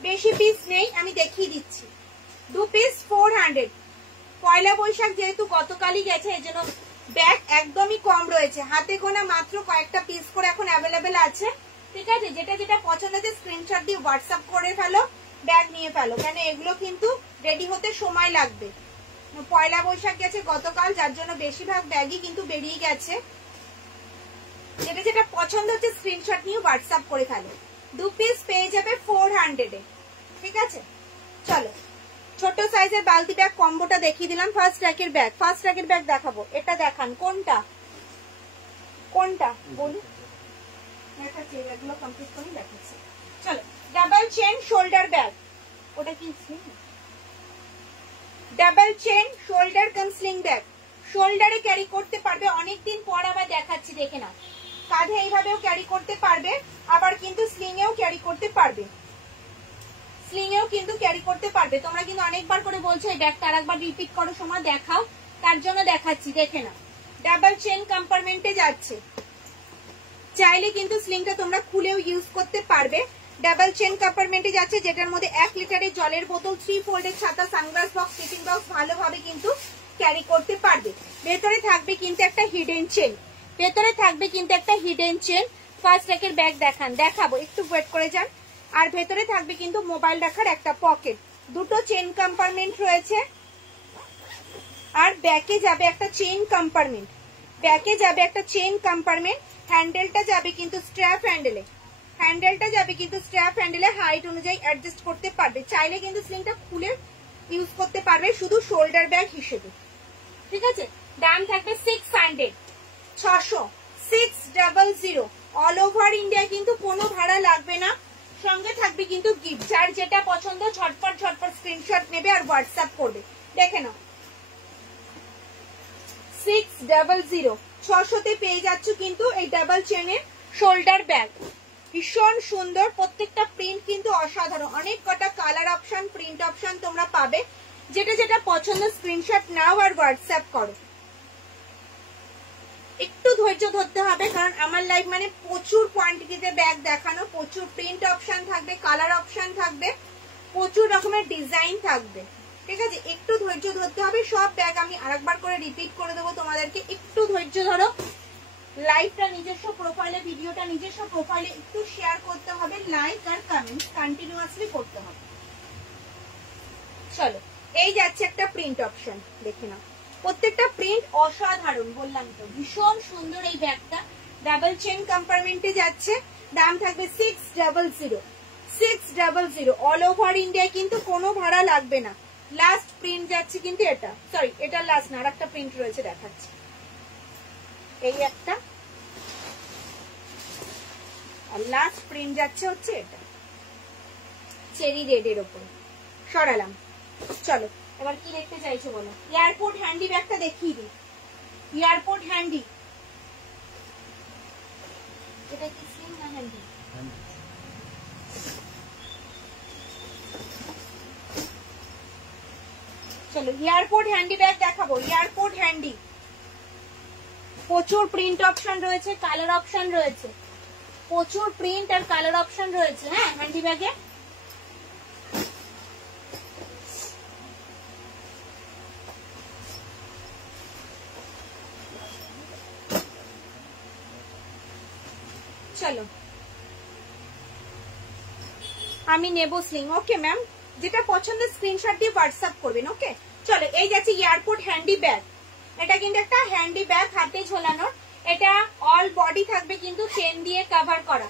বেশি পিস নেই, আমি দেখিয়ে দিচ্ছি। 2 পিস 400। পয়লা বৈশাখ যেহেতু গতকালই গেছে, এই জন্য ব্যাগ একদমই কম রয়েছে, হাতে গোনা মাত্র কয়েকটা পিস করে এখন অ্যাভেলেবেল আছে, ঠিক আছে। যেটা যেটা পছন্দ হচ্ছে স্ক্রিনশট দিয়ে হোয়াটসঅ্যাপ করে ফেলো, ব্যাগ নিয়ে ফেলো, কেন এগুলো কিন্তু রেডি হতে সময় লাগবে। পয়লা বৈশাখ গেছে গতকাল, যার জন্য বেশিরভাগ ব্যাগই কিন্তু বেরিয়ে গেছে। যেটা যেটা পছন্দ হচ্ছে স্ক্রিনশট নিয়ে হোয়াটসঅ্যাপ করে ফেলো। 2 পিস পেয়ে যাবে 400 এ, ঠিক আছে। চলো ছোট সাইজের বালতি ব্যাগ কম্বোটা দেখিয়ে দিলাম। ফার্স্ট ট্র্যাকের ব্যাগ, ফার্স্ট ট্র্যাকের ব্যাগ দেখাবো। এটা দেখান, কোনটা কোনটা বলুন, দেখাচ্ছি এগুলো কমপ্লিট করে দেখাচ্ছি। চলো ডাবল চেন শোল্ডার ব্যাগ, ওটা কি ডাবল চেন শোল্ডার কাম স্লিং ব্যাগ, শোল্ডারে ক্যারি করতে পারবে। অনেকদিন পর আবার দেখাচ্ছি, দেখে নাও। কাঁধে এইভাবেও ক্যারি করতে পারবে, আবার কিন্তু স্লিং এও ক্যারি করতে পারবে, স্লিং এও কিন্তু ক্যারি করতে পারবে। তোমরা কিন্তু অনেকবার করে বলছো এই ব্যাগটা আরেকবার রিপিট করো, সময় দেখাও, তার জন্য দেখাচ্ছি, দেখে নাও। ডাবল চেন কম্পার্টমেন্টে যাচ্ছে, চাইলে কিন্তু স্লিংটা তোমরা খুলেও ইউজ করতে পারবে। ডাবল চেন কম্পার্টমেন্টে যাচ্ছে, যেটার মধ্যে 1 লিটারের জলের বোতল, 3 ফোল্ডের ছাতা, সানগ্লাস বক্স, টিফিন বক্স ভালোভাবে কিন্তু ক্যারি করতে পারবে। ভেতরে থাকবে কিন্তু একটা হিডেন চেন, ভেতরে থাকবে কিন্তু একটা হিডেন চেন। ফার্স্ট ট্র্যাকের ব্যাগ দেখাবো, একটু ওয়েট করে যান। আর ভেতরে থাকবে কিন্তু মোবাইল রাখার একটা পকেট, দুটো চেন কম্পার্টমেন্ট রয়েছে। আর ব্যাকে যাবে একটা চেন কম্পার্টমেন্ট, ব্যাকে যাবে একটা চেন কম্পার্টমেন্ট। হ্যান্ডেলটা যাবে কিন্তু স্ট্র্যাপ হ্যান্ডেলে, হ্যান্ডেলটা যাবে কিন্তু স্ট্র্যাপ হ্যান্ডেলে, হাইট অনুযায়ী অ্যাডজাস্ট করতে পারবে। চাইলে কিন্তু স্লিংটা খুলে ইউজ করতে পারবে শুধু শোল্ডার ব্যাগ হিসেবে, ঠিক আছে। দাম থাকবে 600, 600 অল ওভার ইন্ডিয়ায়, কিন্তু কোনো ভাড়া লাগবে না। সঙ্গে থাকবে কিন্তু গিফট, যার যেটা পছন্দ ঝটপট ঝটপট স্ক্রিনশট নেবে আর হোয়াটসঅ্যাপ করবে। দেখে নাও 600, 600 পেয়ে যাচ্ছ কিন্তু এই ডাবল চেনের শোল্ডার ব্যাগ। ভীষণ সুন্দর, প্রত্যেকটা প্রিন্ট কিন্তু অসাধারণ। অনেক কটা কালার অপশন, প্রিন্ট অপশন তোমরা পাবে। যেটা যেটা পছন্দ স্ক্রিনশট নাও আর হোয়াটসঅ্যাপ করো। একটু ধৈর্য ধরতে হবে, কারণ আমার লাইভ মানে প্রচুর কোয়ান্টিটিতে ব্যাগ দেখানো, প্রচুর প্রিন্ট অপশন থাকবে, কালার অপশন থাকবে, প্রচুর রকমের ডিজাইন থাকবে, ঠিক আছে। একটু ধৈর্য ধরতে হবে। সব ব্যাগ আমি আরেকবার করে রিপিট করে দেবো তোমাদেরকে, একটু ধৈর্য ধরো। লাইভটা নিজস্ব প্রোফাইলে, ভিডিওটা নিজস্ব প্রোফাইলে একটু শেয়ার করতে হবে, লাইক আর কমেন্ট কন্টিনিউয়াসলি করতে হবে। চলো এই যাচ্ছে একটা প্রিন্ট অপশন, দেখে নাও। প্রত্যেকটা প্রিন্ট অসাধারণ, বললাম তো ভীষণ সুন্দর এই ব্যাগটা। ডাবল চেন কম্পার্টমেন্টে যাচ্ছে, দাম থাকবে 600, 600 অল ওভার ইন্ডিয়ায়, কিন্তু কোনো ভাড়া লাগবে না। লাস্ট প্রিন্ট যাচ্ছে কিন্তু এটা, সরি এটা লাস্ট না, আর একটা প্রিন্ট রয়েছে দেখাচ্ছি। এই একটা, আর লাস্ট প্রিন্ট যাচ্ছে হচ্ছে এটা চেরি রেড এর উপর। সরালাম। চলো এবার কি দেখতে চাইছো বলো। এয়ারপোর্ট হ্যান্ডি ব্যাগটা দেখিয়ে দিই। এয়ারপোর্ট হ্যান্ডি, এটা কি স্লিং না হ্যান্ডি? চলো এয়ারপোর্ট হ্যান্ডি ব্যাগ দেখাবো। এয়ারপোর্ট হ্যান্ডি, প্রচুর প্রিন্ট অপশন রয়েছে, কালার অপশন রয়েছে, প্রচুর প্রিন্ট আর কালার অপশন রয়েছে। হ্যাঁ হ্যান্ডি ব্যাগে চলো আমি নেব স্লিং। ওকে ম্যাম, যেটা পছন্দ স্ক্রিনশট দিয়ে হোয়াটসঅ্যাপ করবেন। ওকে চলো এই যাচ্ছে এয়ারপোর্ট হ্যান্ডি ব্যাগ। এটা কিন্তু একটা হ্যান্ডি ব্যাগ, হাতে ঝোলানোর। এটা অল বডি থাকবে কিন্তু চেন দিয়ে কভার করা,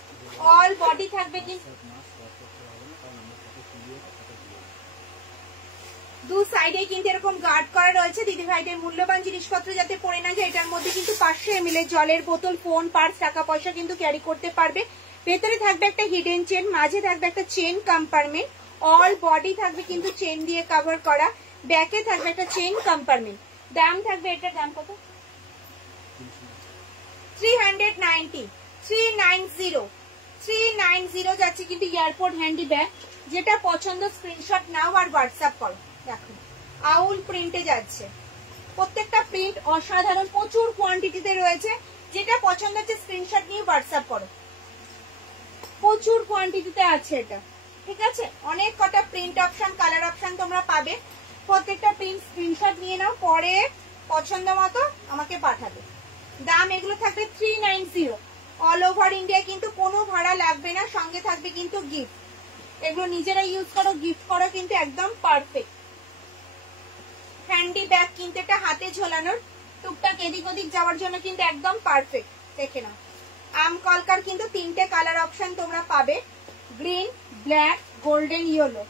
অল বডি থাকবে কিন্তু, দু সাইডে কিন্তু এরকম গার্ড করা রয়েছে। দিদি ভাইদের মূল্যবান জিনিসপত্র যাতে পড়ে না যায়, এটার মধ্যে কিন্তু 500 ml জলের বোতল, ফোন, পার্স, টাকা পয়সা কিন্তু ক্যারি করতে পারবে। ভেতরে থাকবে একটা হিডেন চেন, মাঝে থাকবে একটা চেন কম্পার্টমেন্ট, অল বডি থাকবে কিন্তু চেন দিয়ে কভার করা, ব্যাকে থাকবে একটা চেন কম্পার্টমেন্ট। দাম থাকবে, এটার দাম কত? 390, 390 যাচ্ছে কিন্তু এয়ারপোর্ট হ্যান্ডি ব্যাগ। যেটা পছন্দ স্ক্রিনশট নাও আর হোয়াটসঅ্যাপ করো। দেখো আউল প্রিন্টে যাচ্ছে, প্রত্যেকটা প্রিন্ট অসাধারণ, প্রচুর কোয়ান্টিটিতে রয়েছে। যেটা পছন্দ হচ্ছে স্ক্রিনশট নিয়ে হোয়াটসঅ্যাপ করো, প্রচুর কোয়ান্টিটিতে আছে এটা, ঠিক আছে। অনেক কটা প্রিন্ট অপশন, কালার অপশন তোমরা পাবে। প্রত্যেকটা প্রিন্ট স্ক্রিনশট নিয়ে নাও, পরে পছন্দ মতো আমাকে পাঠাবে। দাম এগুলো থাকবে 390, অল ওভার ইন্ডিয়া, কিন্তু কোনো ভাড়া লাগবে না। সঙ্গে থাকবে কিন্তু গিফট, এগুলো নিজেরা ইউজ করো, গিফট করো, কিন্তু একদম পারফেক্ট। হ্যান্ডি ব্যাগ কিন্তু এটা হাতে ঝোলানোর, টুকটাক এদিক ওদিক যাওয়ার জন্য কিন্তু একদম পারফেক্ট। দেখে নাও, আম কলকার কিন্তু 3টে কালার অপশন তোমরা পাবে, গ্রিন, ব্ল্যাক, গোল্ডেন, ইয়েলো।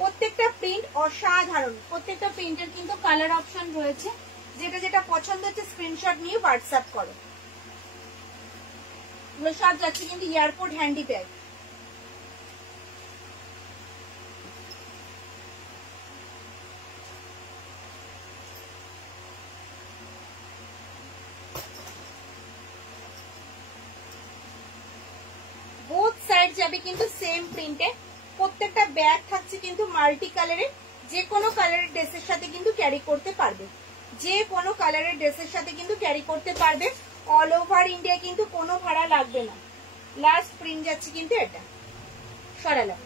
প্রত্যেকটা প্রিন্ট অসাধারণ, প্রত্যেকটা প্রিন্টের কিন্তু কালার অপশন রয়েছে। যেটা যেটা পছন্দ হচ্ছে স্ক্রিনশট নিয়ে হোয়াটসঅ্যাপ করো। এগুলো সব যাচ্ছে কিন্তু airport handy bag. Both side যাবে কিন্তু সেম প্রিন্টে। প্রত্যেকটা ব্যাগ থাকছে কিন্তু মাল্টি কালারের, যে কোনো কালারের ড্রেসের সাথে কিন্তু ক্যারি করতে পারবে, যে কোনো কালারের ড্রেসের সাথে কিন্তু ক্যারি করতে পারবে। অল ওভার ইন্ডিয়া কিন্তু কোনো ভাড়া লাগবে না। লাস্ট প্রিন্ট যাচ্ছে কিন্তু এটা, সরালাম।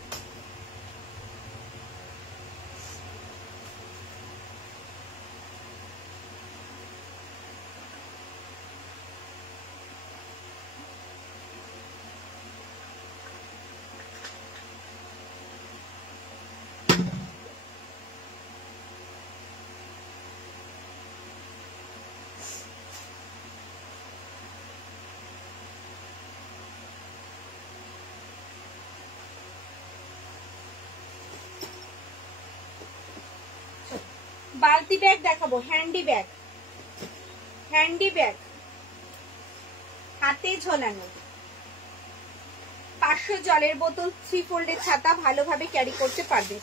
বালতি ব্যাগ দেখাবো, হ্যান্ডি ব্যাগ, হ্যান্ডি ব্যাগ হাতে ঝোলানো। 500 জলের বোতল 3 ফোল্ডের ছাতা ভালোভাবে ক্যারি করতে পারবে।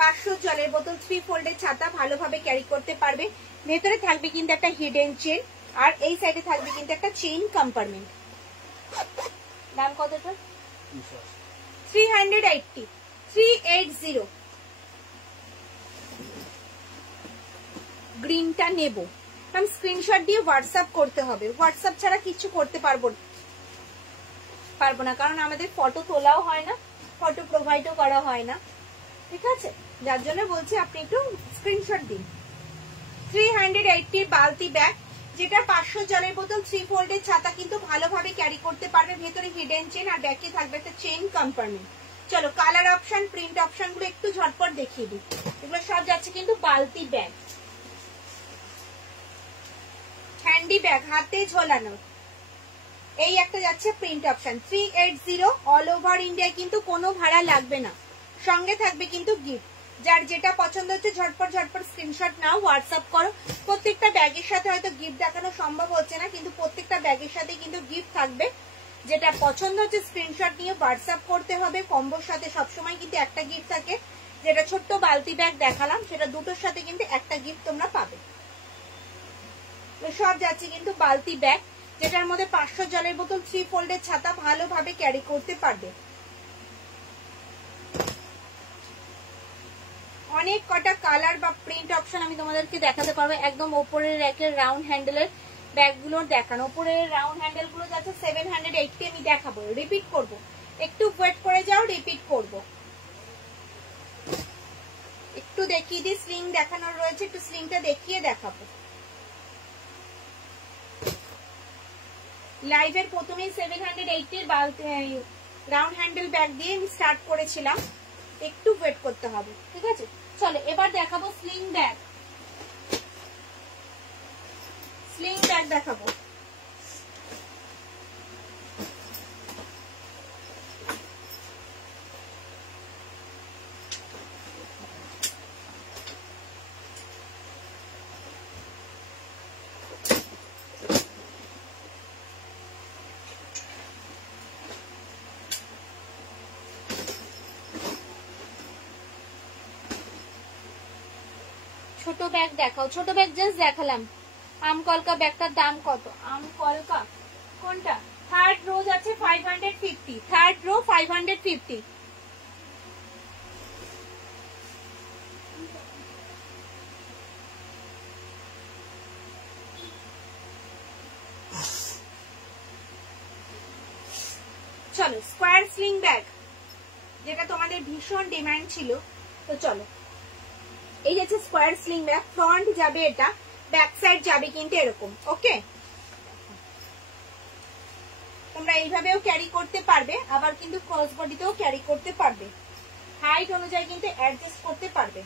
500 জলের বোতল 3 ফোল্ডের ছাতা ভালোভাবে ক্যারি করতে পারবে। ভেতরে থাকবে কিন্তু একটা হিডেন চেন, আর এই সাইডে থাকবে কিন্তু একটা চেইন কম্পার্টমেন্ট। দাম কতটা? 380, 380। গ্রিনটা নেব, আমি স্ক্রিনশট দিয়ে হোয়াটসঅ্যাপ করতে হবে। হোয়াটসঅ্যাপ ছাড়া কিছু করতে পারবো না, কারণ আমাদের ফটো তোলাও হয় না, ফটো প্রোভাইডও করা হয় না, ঠিক আছে? যার জন্য বলছি আপনি একটু স্ক্রিনশট দিন। 380 বালতি ব্যাগ, যেটা 500 জলের বোতল 3 ফোল্ডের ছাতা কিন্তু ভালোভাবে ক্যারি করতে পারবে। ভেতরে হিডেন চেন আর ব্যাকে থাকবে একটা চেইন কম্পার্টমেন্ট। চলো কালার অপশন, প্রিন্ট অপশন গুলো একটু ঝটপট দেখিয়ে দিই। এগুলো সব যাচ্ছে কিন্তু বালতি ব্যাগ, হ্যান্ডি ব্যাগ হাতে ঝোলানো। এই একটা যাচ্ছে print option 380, all over India কিন্তু কোনো ভাড়া লাগবে না। সঙ্গে থাকবে কিন্তু গিফট। যার যেটা পছন্দ হচ্ছে ঝটপট ঝটপট স্ক্রিনশট নাও, হোয়াটসঅ্যাপ করো। প্রত্যেকটা ব্যাগের সাথে হয়তো গিফট দেখানো সম্ভব হচ্ছে না, কিন্তু প্রত্যেকটা ব্যাগের সাথে কিন্তু গিফট থাকবে। যেটা পছন্দ হচ্ছে স্ক্রিনশট নিয়ে হোয়াটসঅ্যাপ করতে হবে। কম্বোর সাথে সবসময় কিন্তু একটা গিফট থাকে। যেটা ছোট্ট বালতি ব্যাগ দেখালাম, সেটা দুটোর সাথে কিন্তু একটা গিফট তোমরা পাবে। সব যাচ্ছে কিন্তু বালতি ব্যাগ, যেটার মধ্যে 500 জলের বোতল 3 ফোল্ডের ছাতা ভালোভাবে ক্যারি করতে পারবে। অনেক কটা কালার বা প্রিন্ট অপশন আমি তোমাদেরকে দেখাতে পারবো। একদম ওপরের র্যাকের রাউন্ড হ্যান্ডেলের ব্যাগগুলো দেখানো। ওপরের রাউন্ড হ্যান্ডেল গুলো যাচ্ছে 780, আমি দেখাবো, রিপিট করব, একটু ওয়েট করে যাও, রিপিট করব। একটু দেখিয়ে দিই, স্লিং দেখানোর রয়েছে, একটু স্লিংটা দেখিয়ে দেখাবো। লাইভের প্রথমেই 780 রাউন্ড হ্যান্ডেল ব্যাগ দিয়ে আমি স্টার্ট করেছিলাম, একটু ওয়েট করতে হবে, ঠিক আছে? চলো এবার দেখাবো স্লিং ব্যাগ। স্লিং ব্যাগ দেখাবো। ছোট ব্যাগ দেখাও, ছোট ব্যাগ জাস্ট দেখালাম। আম কলকা ব্যাগটার দাম কত? আম কলকা কোনটা? থার্ড রো আছে 550, থার্ড রো 550। চলো স্কোয়ার স্লিং ব্যাগ, যেটা তোমাদের ভীষণ ডিমান্ড ছিল। তো চলো, এই যাচ্ছে স্কোয়ার স্লিং ব্যাগ। ফ্রন্ট যাবে এটা, ব্যাক সাইড যাবে কিন্তু এরকম। ওকে, তোমরা এইভাবেও ক্যারি করতে পারবে, আবার কিন্তু ক্রস বডিতেও ক্যারি করতে পারবে, হাইট অনুযায়ী কিন্তু অ্যাডজাস্ট করতে পারবে,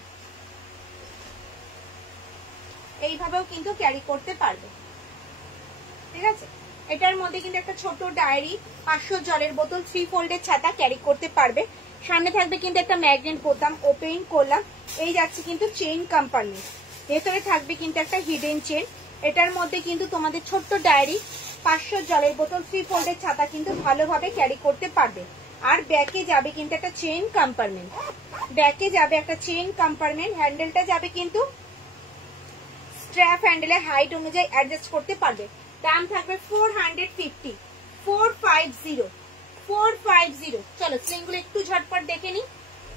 এইভাবেও কিন্তু ক্যারি করতে পারবে। ঠিক আছে, এটার মধ্যে কিন্তু একটা ছোট ডায়েরি, 500 জলের বোতল, 3 ফোল্ডের ছাতা ক্যারি করতে পারবে। সামনে থাকবে কিন্তু একটা ম্যাগনেট বোতাম, ওপেন করলাম, এই যাচ্ছে কিন্তু চেইন কম্পার্টমেন্ট, ভেতরে থাকবে কিন্তু একটা হিডেন চেন। এটার মধ্যে কিন্তু তোমাদের ছোট্ট ডায়েরি, 500 জলের বোতল, 3 ফোল্ডের ছাতা কিন্তু ভালোভাবে ক্যারি করতে পারবে। আর ব্যাকে যাবে কিন্তু একটা চেইন কম্পার্টমেন্ট, ব্যাকে যাবে একটা চেইন কম্পার্টমেন্ট, হ্যান্ডেলটা যাবে কিন্তু স্ট্র্যাপ হ্যান্ডেলে হাইট অনুযায়ী অ্যাডজাস্ট করতে পারবে। দাম থাকবে 450, 450, 450। চলো স্লিং গুলো একটু ঝটপট দেখে নি।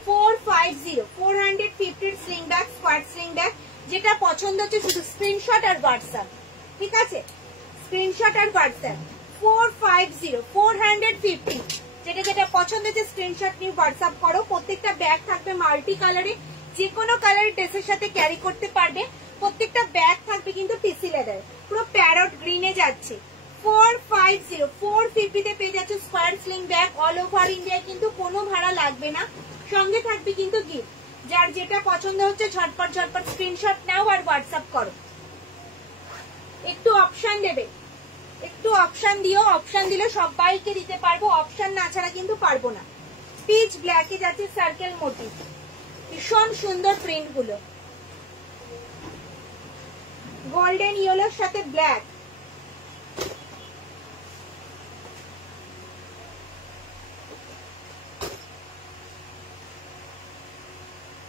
450, 450 sling bag, square sling bag. যেটা পছন্দ হচ্ছে শুধু স্ক্রিনশট আর হোয়াটসঅ্যাপ। ঠিক আছে, স্ক্রিনশট আর হোয়াটসঅ্যাপ। 450, 450, যেটা যেটা পছন্দ হচ্ছে স্ক্রিনশট নিয়ে হোয়াটসঅ্যাপ করো। প্রত্যেকটা ব্যাগ থাকবে মাল্টি কালারে, যে কোনো কালারের ড্রেসের সাথে ক্যারি করতে পারবে। প্রত্যেকটা ব্যাগ থাকবে কিন্তু টিসি লেদার, পুরো প্যারট গ্রিনে যাচ্ছে। 450, 450 তে পেয়ে যাচ্ছে square sling bag. All over ইন্ডিয়ায় কিন্তু কোনো ভাড়া লাগবে না, সঙ্গে থাকবে কিন্তু গিফট। যার যেটা পছন্দ হচ্ছে ঝটপট ঝটপট স্ক্রিনশট নাও আর হোয়াটসঅ্যাপ করো। একটু অপশন দেবে, একটু অপশন দিও, অপশন দিলে সবাইকে দিতে পারবো, অপশন না ছাড়া কিন্তু পারবো না। পিচ ব্ল্যাকে যাচ্ছে সার্কেল মোটিভ, ভীষণ সুন্দর প্রিন্ট গুলো, গোল্ডেন ইয়েলোর সাথে ব্ল্যাক।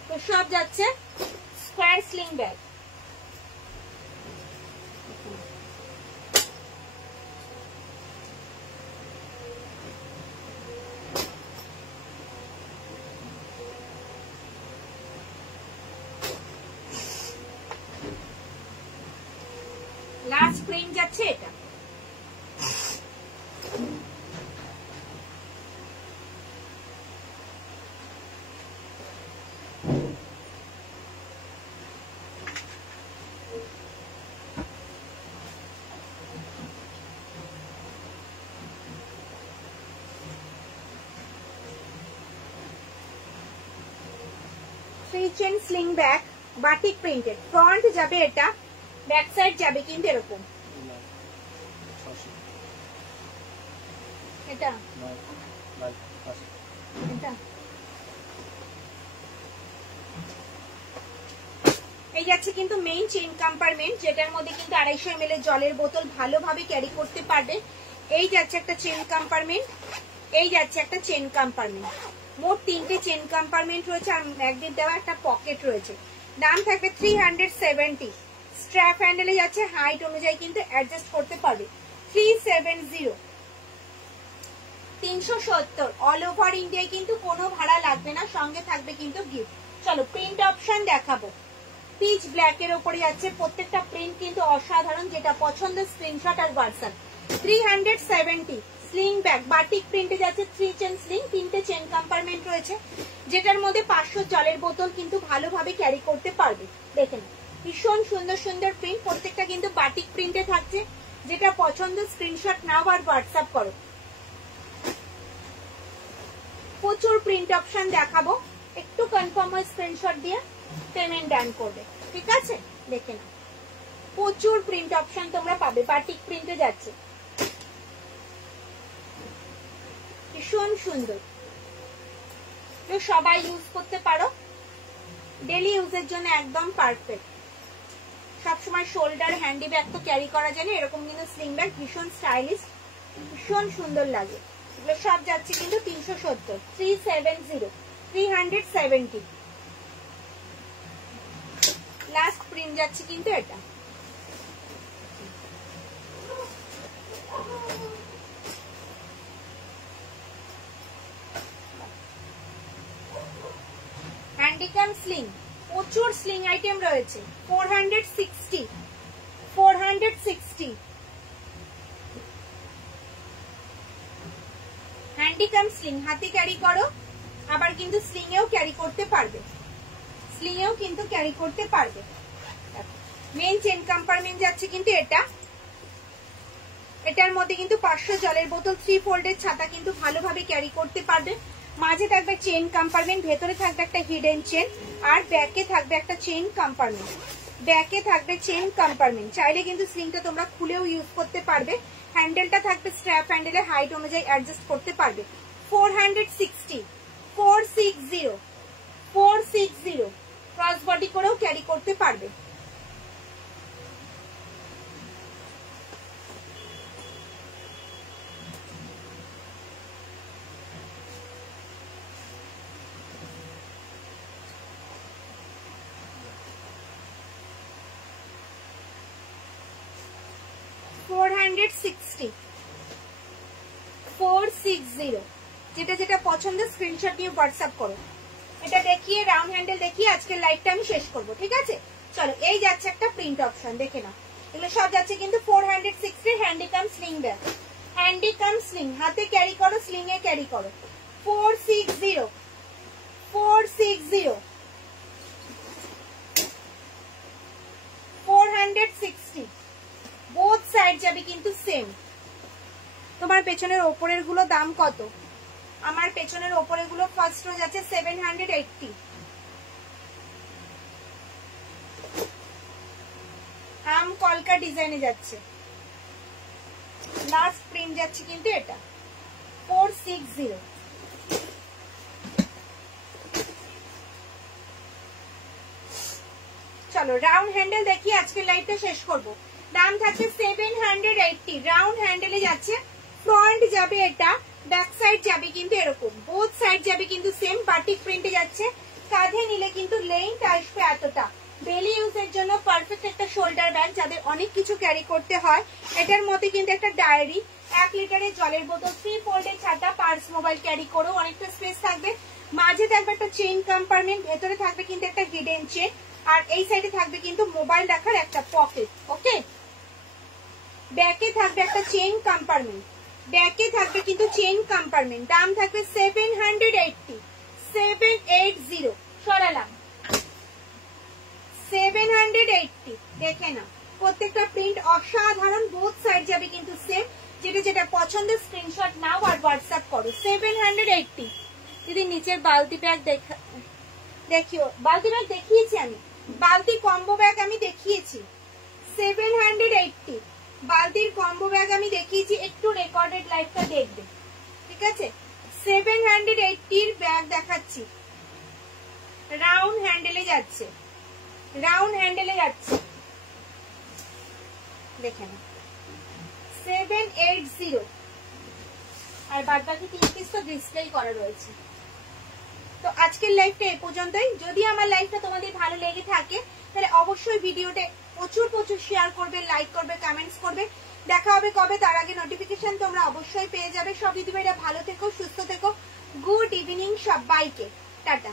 তো সব যাচ্ছে square sling bag. Last print যাচ্ছে এটা। Three chain sling bag, batik printed. Front যাবে এটা, ব্যাক সাইড যাবে কিন্তু এরকম। এটা এটা এই যাচ্ছে কিন্তু মেইন চেইন কম্পার্টমেন্ট, যেটার মধ্যে কিন্তু 250 ml জলের বোতল ভালোভাবে ক্যারি করতে পারবে। এই যাচ্ছে একটা চেইন কম্পার্টমেন্ট, এই যাচ্ছে একটা চেইন কম্পার্টমেন্ট। মোট 3টে চেইন কম্পার্টমেন্ট রয়েছে আর ম্যাগনেট দেওয়া একটা পকেট রয়েছে। দাম থাকবে 370। স্ট্র্যাপ হ্যান্ডেলে যাচ্ছে, হাইট অনুযায়ী কিন্তু অ্যাডজাস্ট করতে পারবে। 370, 370। অল ওভার ইন্ডিয়ায় কিন্তু কোনো ভাড়া লাগবে না, সঙ্গে থাকবে কিন্তু গিফট। চলো প্রিন্ট অপশন দেখাবো। পিচ ব্ল্যাক এর উপরে যাচ্ছে, প্রত্যেকটা প্রিন্ট কিন্তু অসাধারণ, যেটা পছন্দ স্ক্রিনশট আর হোয়াটসঅ্যাপ। 370 স্লিং ব্যাগ, বাটিক প্রিন্টে যাচ্ছে, 3 চেন স্লিং, 3টে চেন কম্পার্টমেন্ট রয়েছে, যেটার মধ্যে 500 জলের বোতল কিন্তু ভালোভাবে ক্যারি করতে পারবে। দেখেন ভীষণ সুন্দর সুন্দর প্রিন্ট, প্রত্যেকটা কিন্তু বাটিক প্রিন্টে থাকছে। যেটা পছন্দ স্ক্রিনশট নাও আর হোয়াটসঅ্যাপ করো। প্রচুর প্রিন্ট অপশন দেখাবো, একটু কনফার্ম হয়ে স্ক্রিনশট দিয়ে পেমেন্ট ডান করবে। ঠিক আছে, দেখে নাও প্রচুর প্রিন্ট অপশন তোমরা পাবে, বাটিক প্রিন্টে যাচ্ছে, ভীষণ সুন্দর। তো সবাই ইউজ করতে পারো, ডেলি ইউজের জন্য একদম পারফেক্ট। সবসময় শোল্ডার হ্যান্ডি ব্যাগ তো ক্যারি করা যায় না, এরকম কিন্তু স্লিং ব্যাগ ভীষণ স্টাইলিশ, ভীষণ সুন্দর লাগে। এগুলো সব যাচ্ছে কিন্তু 370, 370, 370। লাস্ট প্রিন্ট যাচ্ছে কিন্তু এটা। হ্যান্ডিক্যাম স্লিং, প্রচুর স্লিং আইটেম রয়েছে। 460, 460 হ্যান্ডিক্যাম স্লিং, হাতে ক্যারি করো, আবার কিন্তু স্লিং এও ক্যারি করতে পারবে, স্লিং এও কিন্তু ক্যারি করতে পারবে। মেইন চেন কম্পার্টমেন্ট যাচ্ছে কিন্তু এটা। এটার মধ্যে কিন্তু 500 জলের বোতল 3 ফোল্ডের ছাতা কিন্তু ভালোভাবে ক্যারি করতে পারবে। মাঝে থাকবে চেইন কম্পার্টমেন্ট, ভেতরে থাকবে একটা হিডেন চেন, আর ব্যাকে থাকবে একটা চেইন কম্পার্টমেন্ট। ব্যাকে থাকবে চেইন কম্পার্টমেন্ট, চাইলে কিন্তু স্লিংটা তোমরা খুলেও ইউজ করতে পারবে। হ্যান্ডেলটা থাকবে স্ট্র্যাপ হ্যান্ডেলে, হাইট অনুযায়ী অ্যাডজাস্ট করতে পারবে। 460 ক্রস বডি করেও ক্যারি করতে পারবে। যেটা যেটা পছন্দ স্ক্রিনশট নিয়ে হোয়াটসঅ্যাপ করো। এটা দেখিয়ে রাউন্ড হ্যান্ডেল দেখিয়ে আজকের লাইভটা আমি শেষ করব, ঠিক আছে? চলো, এই যাচ্ছে একটা প্রিন্ট অপশন, দেখে নাও। এগুলো সব যাচ্ছে কিন্তু 460 হ্যান্ডিকাম স্লিং ব্যাগ। হ্যান্ডিকাম স্লিং, হাতে ক্যারি করো, স্লিং এ ক্যারি করো। 460 বোথ সাইড যাবে কিন্তু সেম। তোমার পেছনের ওপরের গুলো দাম কত? আমার পেছনের ওপরে গুলো ফার্স্ট রো যাচ্ছে 780। আম কলকা ডিজাইনে যাচ্ছে, লাস্ট প্রিন্ট যাচ্ছে কিন্তু এটা 460। চলো রাউন্ড হ্যান্ডেল দেখি আজকের লাইভটা শেষ করব। দাম থাকছে 780। রাউন্ড হ্যান্ডেলে যাচ্ছে, ফ্রন্ট যাবে এটা, ব্যাক সাইড যাবে কিন্তু এরকম, বোথ সাইড যাবে কিন্তু সেম। বাটিক প্রিন্টে যাচ্ছে, কাঁধে নিলে কিন্তু লেন্থ আসবে এতটা। ডেলি ইউজের জন্য পারফেক্ট একটা শোল্ডার ব্যাগ, যাদের অনেক কিছু ক্যারি করতে হয়। এটার মধ্যে কিন্তু একটা ডায়েরি, 1 লিটারের জলের বোতল, 3 ফোল্ডের ছাতা, পার্স, মোবাইল ক্যারি করেও অনেকটা স্পেস থাকবে। মাঝে থাকবে একটা চেইন কম্পার্টমেন্ট, ভেতরে থাকবে কিন্তু একটা হিডেন চেন, আর এই সাইডে থাকবে কিন্তু মোবাইল রাখার একটা পকেট। ওকে, ব্যাকে থাকবে একটা চেইন কম্পার্টমেন্ট, ব্যাকে থাকবে কিন্তু চেইন কম্পার্টমেন্ট। দাম থাকবে 780। সরালাম 780। দেখে না, প্রত্যেকটা প্রিন্ট অসাধারণ, বোথ সাইড যাবে কিন্তু সেম। যেটা যেটা পছন্দের স্ক্রিনশট নাও আর হোয়াটসঅ্যাপ করো। 780। যদি নিচের বালতি ব্যাগ দেখিও, বালতি ব্যাগ দেখিয়েছি আমি, বালতি কম্বো ব্যাগ আমি দেখিয়েছি। 780 বালতির কম্বো ব্যাগ আমি দেখিয়েছি, একটু রেকর্ডেড লাইভটা দেখবে, ঠিক আছে? 780 ব্যাগ দেখাচ্ছি। রাউন্ড হ্যান্ডেলে যাচ্ছে, রাউন্ড হ্যান্ডেলে যাচ্ছে, দেখেন 780। আর বাদ বাকি 3 পিস তো ডিসপ্লে করা রয়েছে। তো আজকের লাইভটা এ পর্যন্তই। যদি আমার লাইভটা তোমাদের ভালো লেগে থাকে তাহলে অবশ্যই ভিডিওতে প্রচুর প্রচুর শেয়ার করবে, লাইক করবে, কমেন্টস করবে। দেখা হবে কবে, তার আগে নোটিফিকেশন তোমরা অবশ্যই পেয়ে যাবে। সব দিদিভাইরা ভালো থেকো, সুস্থ থেকো। গুড ইভিনিং সবাইকে, টাটা।